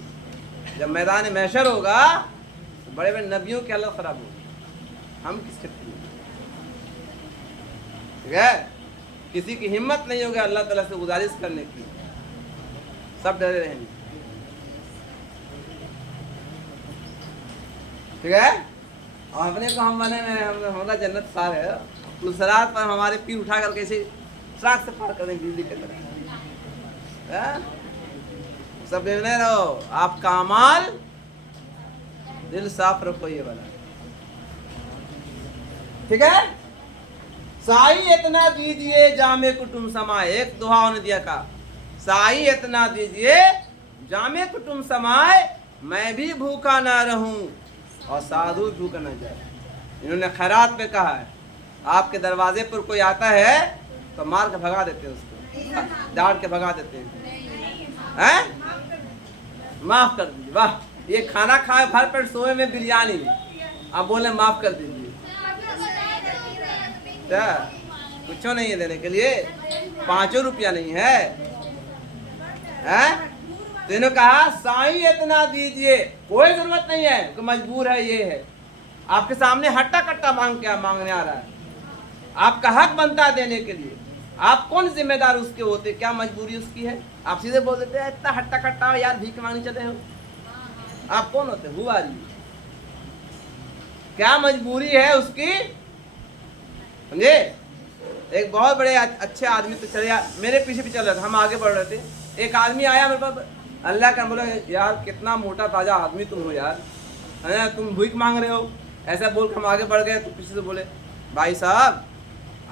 जब मैदान महशर होगा तो बड़े बड़े नबियों की हालत खराब होगी, हम किसके लिए, ठीक है। किसी की हिम्मत नहीं होगी अल्लाह ताला से गुजारिश करने की, सब डरे रहेंगे, ठीक है। और अपने को हम बने में हमारा जन्नत पार है, उस रात पर हमारे पीर उठा कर कैसे ट्रक से पार कर देंगे बिजली के तरह, सब देखने रहो, आपका अमाल दिल साफ रखो, ये वाला, ठीक है। साई इतना दीजिए जामे कुटुम समाए, एक दुआ उन्होंने दिया का, साई इतना दीजिए जामे कुटुम समाए, मैं भी भूखा ना रहूं और साधु भूखा ना जाए। इन्होंने खैरात पे कहा है, आपके दरवाजे पर कोई आता है तो मार के भगा देते हैं उसको, डांट के भगा देते हैं, माफ कर दीजिए, वाह ये खाना खाए भर पेट सोए में बिरयानी, आप बोले माफ कर दीजिए, क्या कुछ नहीं है देने के लिए, 5 रुपया नहीं है, हैं? तो इन्होंने कहा साईं इतना दीजिए, कोई जरूरत नहीं है कि मजबूर है, ये है आपके सामने हट्टा कट्टा मांगने आ रहा है, आपका हक बनता है देने के लिए, आप कौन जिम्मेदार उसके होते? क्या मजबूरी उसकी है? आप सीधे बोल देते हैं इतना हट्टा कट्टा हो यार, भीख मांगने चले हो। आप कौन होते? Who are you? क्या मजबूरी है उसकी? समझे? एक बहुत बड़े अच्छे आदमी तो चले मेरे पीछे भी चल रहे थे, हम आगे बढ़ रहे थे, एक आदमी आया मेरे पास, अल्लाह का, बोला यार कितना मोटा ताजा आदमी तुम हो यार, है ना, तुम भीख मांग रहे हो। ऐसा बोल के हम आगे बढ़ गए तो पीछे से बोले भाई साहब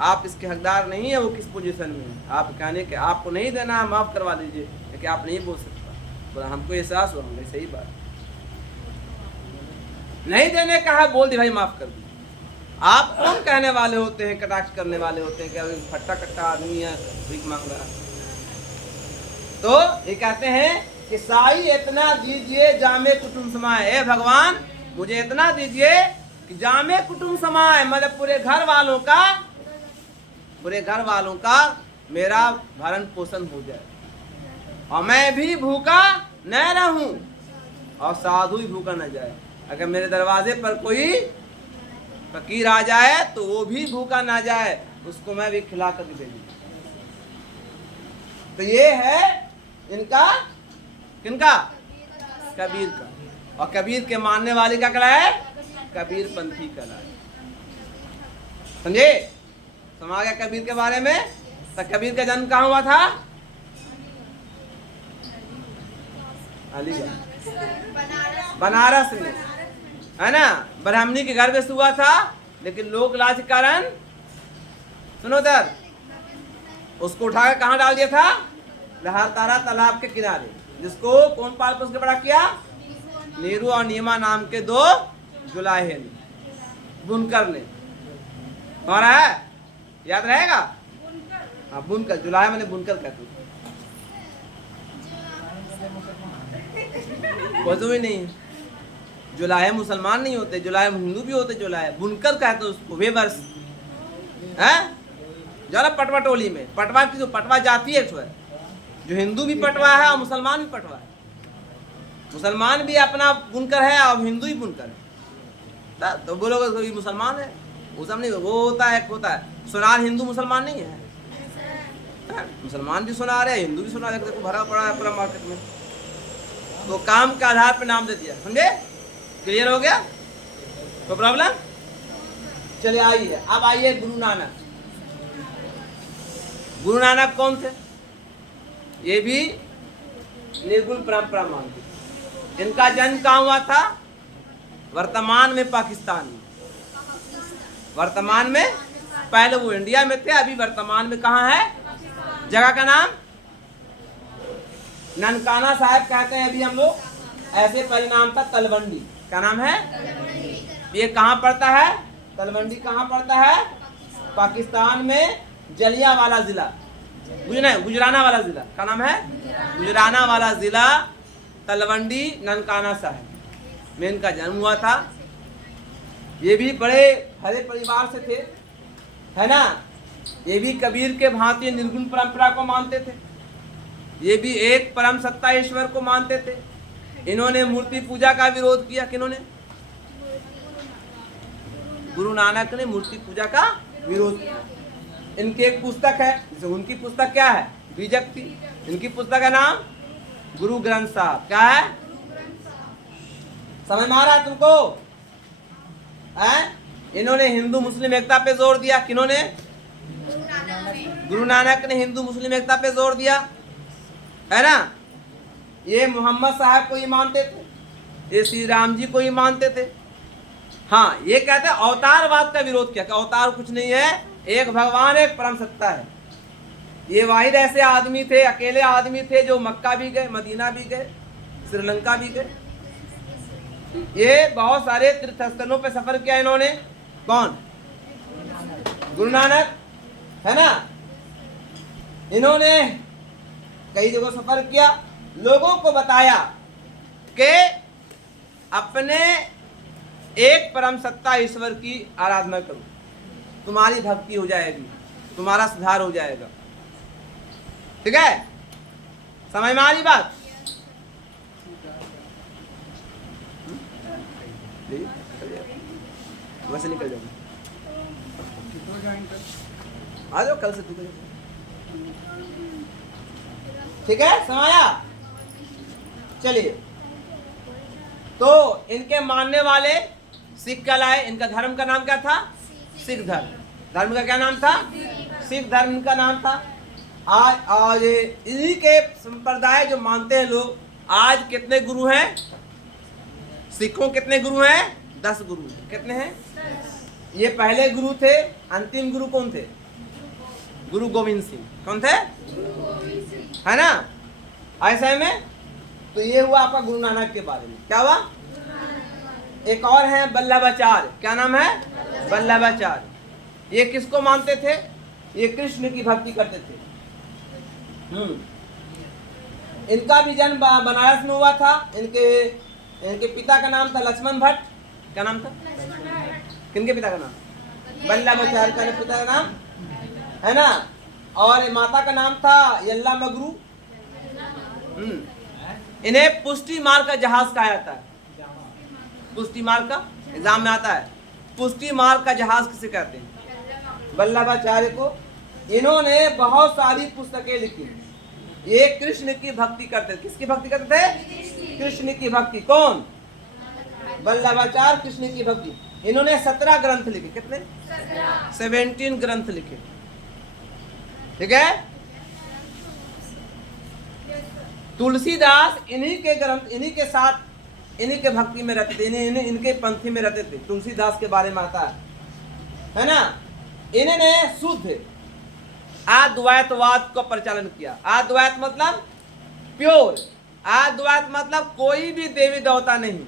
आप इसके हकदार नहीं है, वो किस पोजीशन में है, आप कहने के आपको नहीं देना है, माफ़ करवा दीजिए, लेकिन आप नहीं बोल सकता। बोला हमको एहसास हुआ। हमने सही बात, नहीं देने का है, बोल दी भाई माफ़ कर दी। आप कौन कहने वाले होते हैं, कटाक्ष करने वाले होते हैं कि फट्टा कट्टा आदमी है भीख मांग रहा है। तो ये कहते हैं कि साई इतना दीजिए जामे कुटुंब समाए, हे भगवान मुझे इतना दीजिए कि जामे कुटुंब समाए, मतलब पूरे घर वालों का मेरा भरण पोषण हो जाए, और मैं भी भूखा न रहूं और साधु भी भूखा न जाए। अगर मेरे दरवाजे पर कोई फकीर आ जाए तो वो भी भूखा ना जाए, उसको मैं भी खिला कर दे दूं। तो ये है इनका, किनका? कबीर का। और कबीर के मानने वाले का कहला है कबीर पंथी कहला है। समझे? समझ गया कबीर के बारे में? तो कबीर का जन्म कहाँ हुआ था? अलीगढ़, बनारस में, है ना, ब्राह्मणी के घर में हुआ था, लेकिन लोक लाज के कारण, सुनो दर, उसको उठाकर कहाँ डाल दिया था? लहरतारा तालाब के किनारे, जिसको कौन पाल पोस के बड़ा किया? नीरू और नीमा नाम के दो जुलाहे ने, बुनकर ने। तुम्हारा है याद रहेगा? हाँ बुनकर, जुलाहे मैंने बुनकर कहते कोई भी नहीं है। जुलाहे मुसलमान नहीं होते, जुलाहे हिंदू भी होते, जुलाहे बुनकर कहते उसको, वेवर्स है जो ना पटवा टोली में, पटवा की जो पटवा जाती है जो हिंदू भी पटवा है और मुसलमान भी पटवा है। मुसलमान भी अपना बुनकर है और हिंदू भी बुनकर है। तो बोलोगे मुसलमान है, वो सब नहीं, वो होता है, एक होता है सुनार, हिंदू मुसलमान नहीं है, मुसलमान भी सुनार है, हिंदू भी सुनार है, देखो भरा पड़ा है पूरा मार्केट में। तो काम के आधार पर नाम दे दिया, समझे? क्लियर हो गया? कोई प्रॉब्लम? चलिए आइए, अब आइए गुरु नानक। गुरु नानक कौन थे? ये भी निर्गुण परंपरा मानते। इनका जन्म कहाँ हुआ था? वर्तमान में पाकिस्तान में। वर्तमान में, पहले वो इंडिया में थे, अभी वर्तमान में कहाँ है? जगह का नाम ननकाना साहब कहते हैं अभी हम लोग, ऐसे परिणाम था तलवंडी। क्या नाम है? ये कहाँ पड़ता है? तलवंडी कहाँ पड़ता है? पाकिस्तान में जलियांवाला जिला, गुजराना वाला जिला। क्या नाम है? गुजराना वाला जिला, तलवंडी ननकाना साहब में इनका जन्म हुआ था। ये भी बड़े हरे परिवार से थे, है ना। ये भी कबीर के भांति निर्गुण परंपरा को मानते थे। ये भी एक परम सत्ता ईश्वर को मानते थे। इन्होंने मूर्ति पूजा का विरोध किया। किन्होंने? गुरु नानक ने मूर्ति पूजा का विरोध किया। इनकी एक पुस्तक है, उनकी पुस्तक क्या है? बीजक थी। इनकी पुस्तक का नाम गुरु ग्रंथ साहब। क्या है? समझ में आ रहा है तुमको? इन्होंने हिंदू मुस्लिम एकता पे जोर दिया। किन्होंने? गुरु नानक ने हिंदू मुस्लिम एकता पे जोर दिया, है ना। ये मोहम्मद साहब को ही मानते थे, ये श्री राम जी को ही मानते थे। हाँ, ये कहते हैं अवतारवाद का विरोध किया कि अवतार कुछ नहीं है, एक भगवान, एक परम सत्ता है। ये वाहिद ऐसे आदमी थे, अकेले आदमी थे जो मक्का भी गए, मदीना भी गए, श्रीलंका भी गए। ये बहुत सारे तीर्थ स्थलों पे सफर किया इन्होंने। कौन? गुरु नानक, है ना। इन्होंने कई जगह सफर किया, लोगों को बताया कि अपने एक परम सत्ता ईश्वर की आराधना करो, तुम्हारी भक्ति हो जाएगी, तुम्हारा सुधार हो जाएगा। ठीक है? समझ में आ रही बात? वैसे निकल जाओ, आ जाओ कल से। ठीक है, समाया। चलिए, तो इनके मानने वाले सिख कहलाए। इनका धर्म का नाम क्या था? सिख धर्म। धर्म का क्या नाम था? सिख धर्म का नाम था। आज इन्हीं के संप्रदाय जो मानते हैं लोग, आज कितने गुरु हैं सिखों? कितने गुरु हैं? 10 गुरु। कितने हैं? ये पहले गुरु थे। अंतिम गुरु कौन थे? गुरु गोविंद सिंह। कौन थे? है ना, ऐसे में। तो ये हुआ आपका गुरु नानक के बारे में। क्या हुआ? एक और है वल्लभाचार्य। क्या नाम है? वल्लभाचार्य। ये किसको मानते थे? ये कृष्ण की भक्ति करते थे। इनका भी जन्म बनारस में हुआ था। इनके पिता का नाम था लक्ष्मण भट्ट। क्या नाम था? किनके पिता का नाम? वल्लभाचार्य का पिता का नाम, है ना। और माता का नाम था यल्ला मगरू। इन्हें पुष्टि मार्ग का जहाज कहा जाता है। पुष्टि मार्ग का एग्जाम में आता है। पुष्टि मार्ग का जहाज किसे कहते हैं? वल्लभाचार्य को। इन्होंने बहुत सारी पुस्तकें लिखी। ये कृष्ण की भक्ति करते थे। किसकी भक्ति करते थे? कृष्ण की भक्ति। कौन? वल्लभाचार्य कृष्ण की भक्ति। इन्होंने 17 ग्रंथ लिखे। कितने? 17 ग्रंथ लिखे। ठीक है। तुलसीदास इन्हीं के ग्रंथ, इन्हीं के साथ, इन्हीं के भक्ति में रहते थे। इनके पंथी में रहते थे। तुलसीदास के बारे में आता है ना। इन्होंने शुद्ध अद्वैतवाद का प्रचालन किया। अद्वैत मतलब प्योर। अद्वैत मतलब कोई भी देवी देवता नहीं,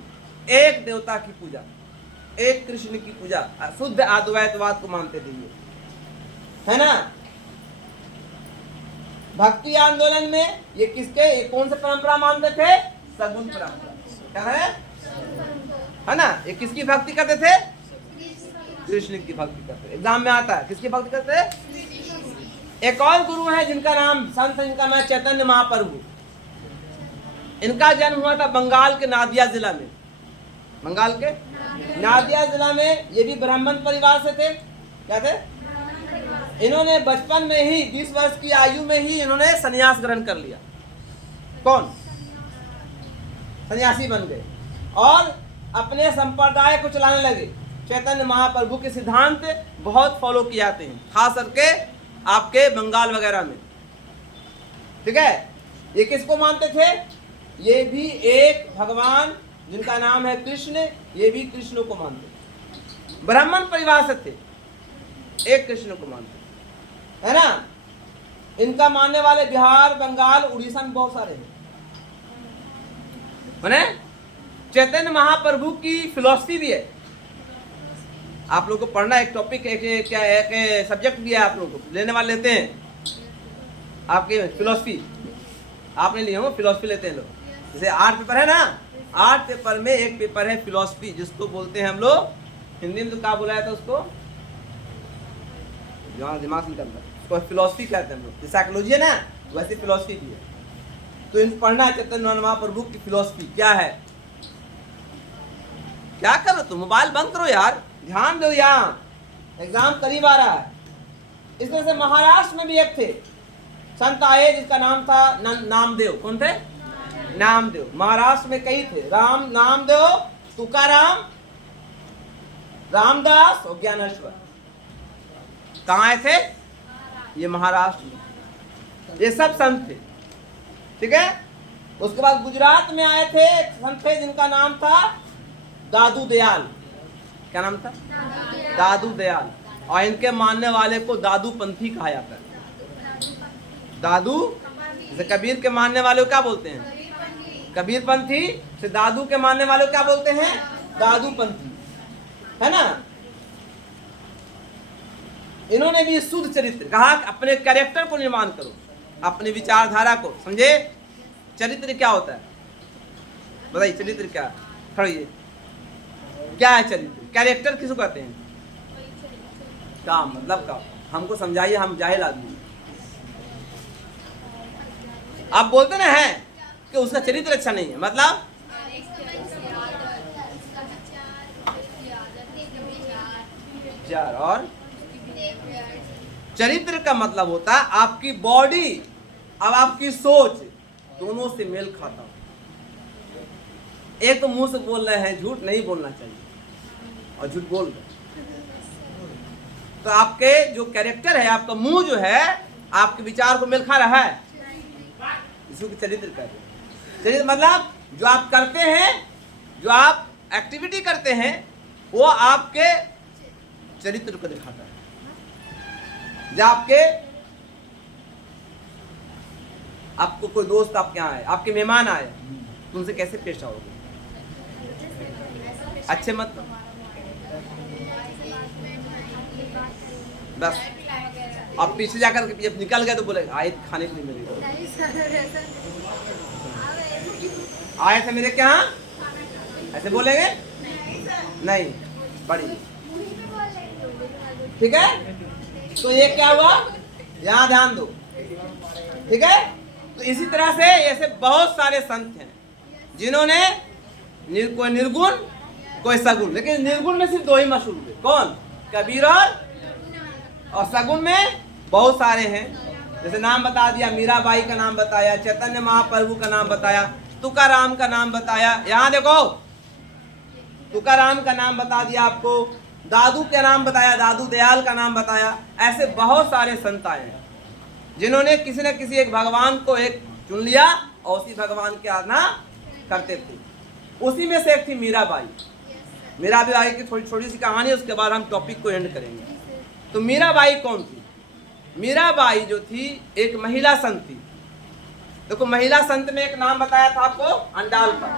एक देवता की पूजा, एक कृष्ण की पूजा। शुद्ध अद्वैतवाद को मानते थे ये, है ना। भक्ति आंदोलन में ये किसके, ये कौन से परंपरा मानते थे? सगुण परंपरा। क्या है ना। ये किसकी भक्ति करते थे? कृष्ण की भक्ति करते थे। एग्जाम में आता है किसकी भक्ति करते थे? एक और गुरु है जिनका नाम संत, इनका नाम चैतन्य महाप्रभु। इनका जन्म हुआ था बंगाल के नादिया जिला में। बंगाल के नादिया जिला में। ये भी ब्राह्मण परिवार से थे। क्या थे? इन्होंने बचपन में ही 20 वर्ष की आयु में ही इन्होंने संन्यास ग्रहण कर लिया। कौन? सन्यासी बन गए और अपने संप्रदाय को चलाने लगे। चैतन्य महाप्रभु के सिद्धांत बहुत फॉलो किए जाते हैं, खास करके आपके बंगाल वगैरह में। ठीक है। ये किसको मानते थे? ये भी एक भगवान जिनका नाम है कृष्ण, ये भी कृष्ण को मानते। ब्राह्मण परिवार से थे, एक कृष्ण को मानते, है ना। इनका मानने वाले बिहार, बंगाल, उड़ीसा में बहुत सारे हैं। चैतन्य महाप्रभु की फिलॉसफी भी है। आप लोग को पढ़ना एक टॉपिक, एक सब्जेक्ट भी है। आप लोग को लेने वाले लेते हैं आपके फिलॉसफी। आपने लिए हो फिलॉसफी लेते हैं लोग। जैसे 8 पेपर है ना, 8 पेपर में एक पेपर है फिलॉसफी, जिसको बोलते हैं हम लोग हिंदी में तो क्या बुलाया था उसको, दिमाग निकलता है उसको, फिलॉसफी कहते हैं हम लोग। साइकोलॉजी है ना, वैसे फिलॉसफी भी है। तो इन पढ़ना है चैतन्य महाप्रभु की फिलॉसफी क्या है। क्या करो तुम, मोबाइल बंद करो यार, ध्यान दो, यहाँ एग्जाम करीब आ रहा है। इसमें से महाराष्ट्र में भी एक थे संत आए जिसका नाम था नामदेव। कौन थे? नामदेव। महाराष्ट्र में कई थे, नामदेव, तुकाराम, रामदास और ज्ञानेश्वर। कहाँ आए थे? ये महाराष्ट्र में। ये सब संत थे। ठीक है। उसके बाद गुजरात में आए थे संत थे जिनका नाम था दादू दयाल। क्या नाम था? दादू दयाल। और इनके मानने वाले को दादू पंथी कहा जाता है। दादू, जैसे कबीर के मानने वाले को क्या बोलते हैं? कबीर पंथी। से दादू के मानने वाले को क्या बोलते हैं? दादू पंथी, है ना। इन्होंने भी शुद्ध चरित्र कहा, अपने कैरेक्टर को निर्माण करो, अपने विचारधारा को। समझे? चरित्र क्या होता है बताइए? चरित्र क्या? खड़िए, क्या है चरित्र? कैरेक्टर किसको कहते हैं? क्या मतलब का? हमको समझाइए, हम जाहिल आदमी। आप बोलते ना है कि उसका चरित्र अच्छा नहीं है, मतलब विचार और चरित्र का मतलब होता है आपकी बॉडी अब आपकी सोच दोनों से मेल खाता हो। एक तो मुंह से बोल रहे हैं, झूठ नहीं बोलना चाहिए और झूठ बोल रहे हैं, तो आपके जो कैरेक्टर है, आपका मुंह जो है आपके विचार को मेल खा रहा है, इसको चरित्र कहते हैं। चरित्र मतलब जो आप करते हैं, जो आप एक्टिविटी करते हैं, वो आपके चरित्र को दिखाता है। जब आपको कोई दोस्त आपके यहाँ आए, आपके मेहमान आए, तुमसे कैसे पेश आओगे? अच्छे मत बस, अब पीछे जाकर के जब निकल गए तो बोले आए खाने के लिए मिलेगा, आए थे मेरे क्या, ऐसे बोलेंगे नहीं, बड़ी ठीक है। तो ये क्या हुआ, यहाँ ध्यान दो, ठीक है। तो इसी तरह से ऐसे बहुत सारे संत हैं जिन्होंने कोई निर्गुण कोई सगुण, लेकिन निर्गुण में सिर्फ दो ही मशहूर हुए, कौन? कबीर और सगुण में बहुत सारे हैं। जैसे नाम बता दिया, मीराबाई का नाम बताया, चैतन्य महाप्रभु का नाम बताया, तुकाराम का नाम बताया, यहाँ देखो तुकाराम का नाम बता दिया आपको, दादू का नाम बताया, दादू दयाल का नाम बताया। ऐसे बहुत सारे संत आए हैं जिन्होंने किसी न किसी एक भगवान को एक चुन लिया और उसी भगवान की आराधना करते थे। उसी में से एक थी मीराबाई। मीराबाई की थोड़ी छोटी सी कहानी है, उसके बाद हम टॉपिक को एंड करेंगे। तो मीराबाई कौन थी? मीराबाई जो थी एक महिला संत थी। देखो महिला संत में एक नाम बताया था आपको अंडाल का,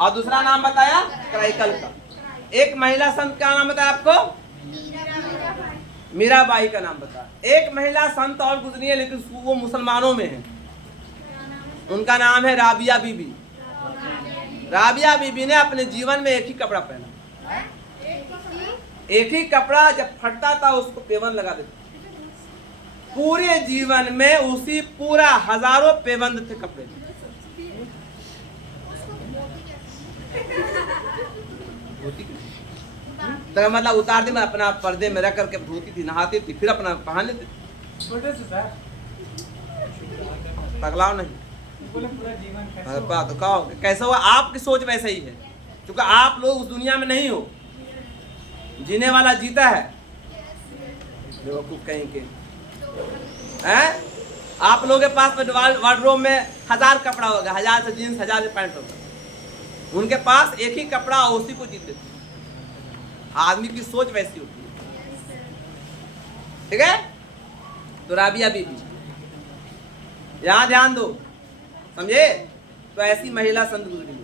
और दूसरा नाम बताया कराइकल का। एक महिला संत का नाम बताया आपको मीराबाई का नाम बताया। एक महिला संत और गुजरी है, लेकिन वो मुसलमानों में है, उनका नाम है राबिया बीबी। राबिया बीबी ने अपने जीवन में एक ही कपड़ा पहना, एक ही कपड़ा, जब फटता था उसको पेवन लगा देते। पूरे जीवन में उसी पूरा हजारों पेबंद थे कपड़े। तो मतलब उतारते में अपना पर्दे में रख करके धोती थी, नहाती थी, फिर अपना पहन लेती थी। पगलाओ नहीं, तो कहो कैसा हुआ? आपकी सोच वैसे ही है, क्योंकि आप लोग उस दुनिया में नहीं हो, जीने वाला जीता है। बेवकूफ कहीं के हैं? आप लोगों के पास वार्डरोब में 1000 कपड़ा होगा, 1000 से जीन्स, 1000 से पैंट होगा। उनके पास एक ही कपड़ा, उसी को जीते थे। आदमी की सोच वैसी होती है, ठीक है। तो राबिया बीबी, यहां ध्यान दो, समझे? तो ऐसी महिला संत गुजरी।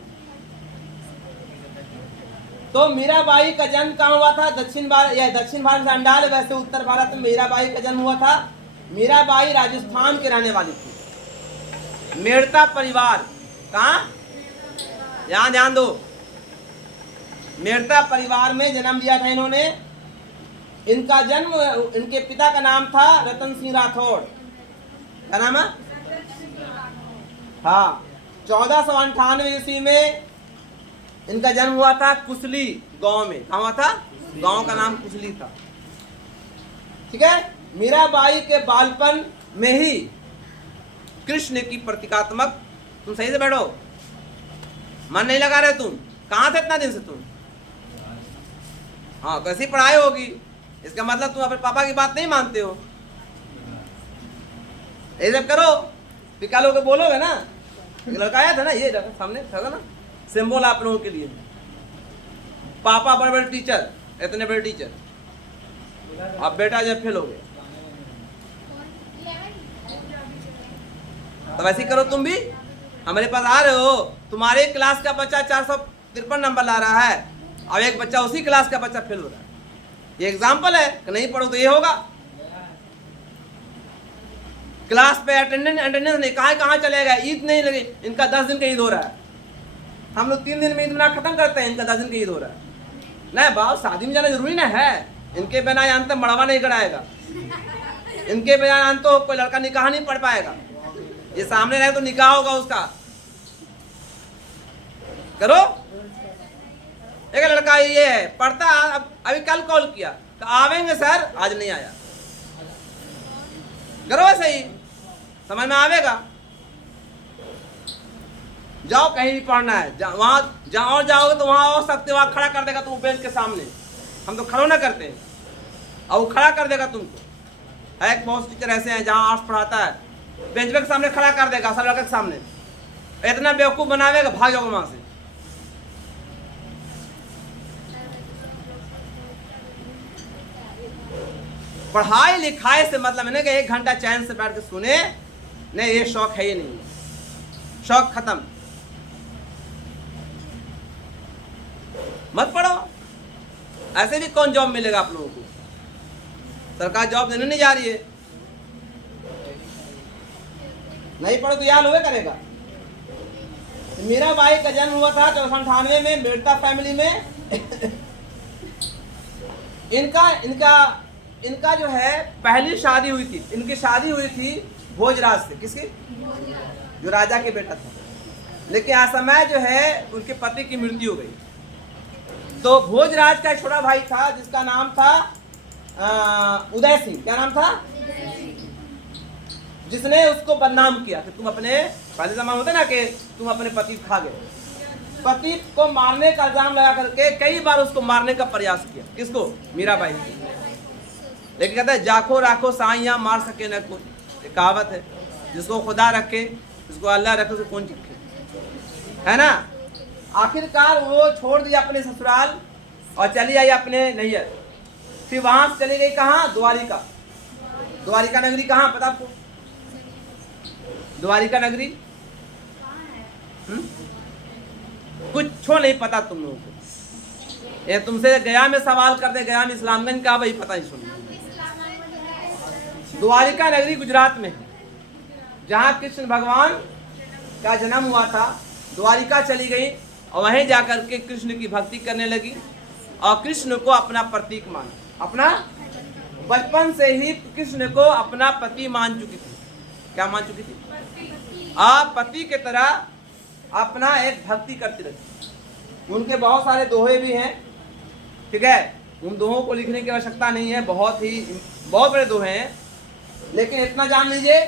तो मीराबाई का जन्म कहाँ हुआ था? दक्षिण भारत से अंडाल, वैसे उत्तर भारत में मीराबाई का जन्म हुआ था। मीराबाई राजस्थान के रहने वाली थी। मेड़ता परिवार, कहाँ? यहां ध्यान दो, मेड़ता परिवार में जन्म लिया था इन्होंने। इनका जन्म, इनके पिता का नाम था रतन सिंह राठौड़। क्या नाम है? हाँ, 1498 ईस्वी में इनका जन्म हुआ था कुसली गांव में। कहाँ हुआ था? गांव का नाम कुसली था, ठीक है। मीराबाई के बालपन में ही कृष्ण की प्रतीकात्मक, तुम सही से बैठो, मन नहीं लगा रहे तुम, कहाँ थे इतना दिन से तुम? हाँ, कैसी पढ़ाई होगी, इसका मतलब तुम अपने पापा की बात नहीं मानते हो। ये सब करो, पिका लोग बोलोगे ना। एक लड़का आया था ना, ये सामने था ना, सिंबल आप लोगों के लिए, पापा बड़े बड़े टीचर, इतने बड़े टीचर, अब बेटा जब फेल हो गया, तो वैसे करो तुम भी। हमारे पास आ रहे हो, तुम्हारे क्लास का बच्चा 453 नंबर ला रहा है, अब एक बच्चा उसी क्लास का बच्चा फेल हो रहा है। ये एग्जाम्पल है कि नहीं पढ़ो तो ये होगा। क्लास पे अटेंडेंस नहीं, कहाँ चले गए? ईद नहीं लगी, इनका 10 दिन का ईद हो रहा है। हम लोग 3 दिन में ईद मना खत्म करते हैं, इनका 10 दिन का ईद हो रहा है। नहीं बाबू, शादी में जाना जरूरी ना है, इनके बिना जानते मड़वा नहीं गड़ाएगा, इनके बिना जानते हो कोई लड़का निकाह नहीं पढ़ पाएगा। ये सामने रहे तो निकाह होगा उसका। करो। एक लड़का ये है पढ़ता, अभी कल कॉल किया तो आवेंगे सर, आज नहीं आया। करो ऐसे ही, समझ में आवेगा। जाओ कहीं भी पढ़ना है, वहाँ जहाँ और जाओगे तो वहाँ हो सकते हो, वहाँ खड़ा कर देगा तुम बेंच के सामने, हम तो खड़ो ना करते हैं, और वो खड़ा कर देगा तुमको। एक बहुत टीचर ऐसे हैं जहाँ आर्ट्स पढ़ाता है, बेंच के सामने खड़ा कर देगा, सब लड़के के सामने, इतना बेवकूफ़ बनावेगा, भाग जाओगे वहाँ से। पढ़ाई लिखाई से मतलब है ना कि 1 घंटा चैन से बैठ के सुने, नहीं ये शौक है ही नहीं, शौक खत्म। मत पढ़ो, ऐसे भी कौन जॉब मिलेगा आप लोगों को, सरकार जॉब देने नहीं जा रही है। नहीं पढ़ो तो यहाँ लोगे करेगा। मेरा भाई का जन्म हुआ था 1998 में मेड़ता फैमिली में। इनका जो है पहली शादी हुई थी, इनकी शादी हुई थी भोजराज से। किसकी? जो राजा के बेटा था। लेकिन असमय जो है उनके पति की मृत्यु हो गई। तो भोजराज का एक छोटा भाई था जिसका नाम था उदय सिंह। क्या नाम था? जिसने उसको बदनाम किया कि तुम अपने, पहले जमाना होता ना कि तुम अपने पति खा गए, पति को मारने का इल्जाम लगा करके कई बार उसको मारने का प्रयास किया। किसको? मीराबाई। लेकिन कहते हैं जाखो राखो साइयां मार सके न कोई, कहावत है, जिसको खुदा रखे, जिसको अल्लाह रखे, उसको कौन चिखे, है ना। आखिरकार वो छोड़ दिया अपने ससुराल और चली आई अपने नैहर। फिर वहां से चली गई कहाँ? द्वारिका। द्वारिका नगरी कहाँ पता आपको? द्वारिका नगरी कुछ नहीं पता तुम लोगों को। ये तुमसे गया में सवाल कर दे, गया में इस्लामगंज का, वही पता नहीं सुन। द्वारिका नगरी गुजरात में है, जहाँ कृष्ण भगवान का जन्म हुआ था। द्वारिका चली गई और वहीं जाकर के कृष्ण की भक्ति करने लगी और कृष्ण को अपना प्रतीक माना। अपना बचपन से ही कृष्ण को अपना पति मान चुकी थी। क्या मान चुकी थी? आप पति के तरह अपना एक भक्ति करती रहती। उनके बहुत सारे दोहे भी हैं, ठीक है, उन दोहों को लिखने की आवश्यकता नहीं है, बहुत बड़े दोहे हैं। लेकिन इतना जान लीजिए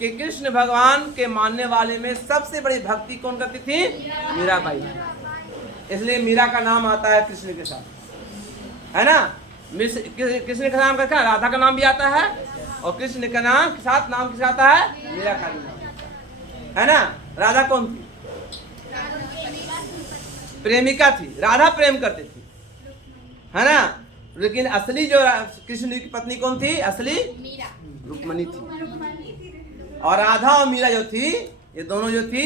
कि कृष्ण भगवान के मानने वाले में सबसे बड़ी भक्ति कौन करती थी? मीराबाई। इसलिए मीरा का नाम आता है कृष्ण के साथ, है ना। कृष्ण का नाम का क्या? राधा का नाम भी आता है, और कृष्ण का नाम के साथ नाम किसका आता है? मीरा का नाम, है ना। राधा कौन थी? प्रेमिका थी। राधा प्रेम करती थी, है ना। लेकिन असली जो कृष्ण की पत्नी कौन थी? असली रुक्मणी थी। और राधा और मीरा जो थी, ये दोनों जो थी,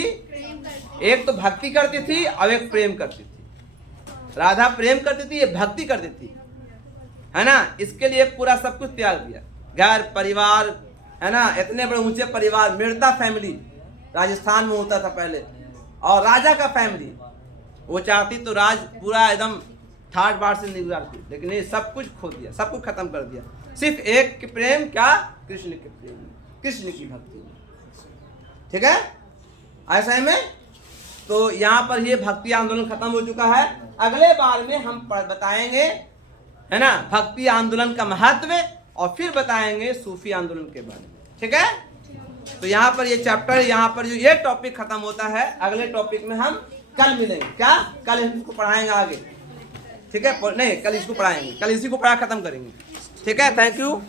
एक तो भक्ति करती थी और एक प्रेम करती थी। राधा प्रेम करती थी, ये भक्ति करती थी, है ना। इसके लिए पूरा सब कुछ त्याग दिया, घर परिवार, है ना। इतने बड़े ऊंचे परिवार, मेड़ता फैमिली राजस्थान में होता था पहले, और राजा का फैमिली, वो चाहती तो राज पूरा एकदम ठाट बाट से निगुजारती, लेकिन ये सब कुछ खो दिया, सब कुछ खत्म कर दिया। सिर्फ एक के प्रेम, क्या? कृष्ण के प्रेम, कृष्ण की भक्ति, ठीक है। ऐसा में तो यहाँ पर ये भक्ति आंदोलन खत्म हो चुका है। अगले बार में हम बताएंगे, है ना, भक्ति आंदोलन का महत्व, और फिर बताएंगे सूफी आंदोलन के बारे में, ठीक है। तो यहाँ पर ये चैप्टर, यहाँ पर जो ये टॉपिक खत्म होता है। अगले टॉपिक में हम कल मिलेंगे। क्या? कल इसको पढ़ाएंगे आगे, ठीक है। नहीं, कल इसको पढ़ाएंगे, कल इसी को पढ़ा खत्म करेंगे, ठीक है। Thank you.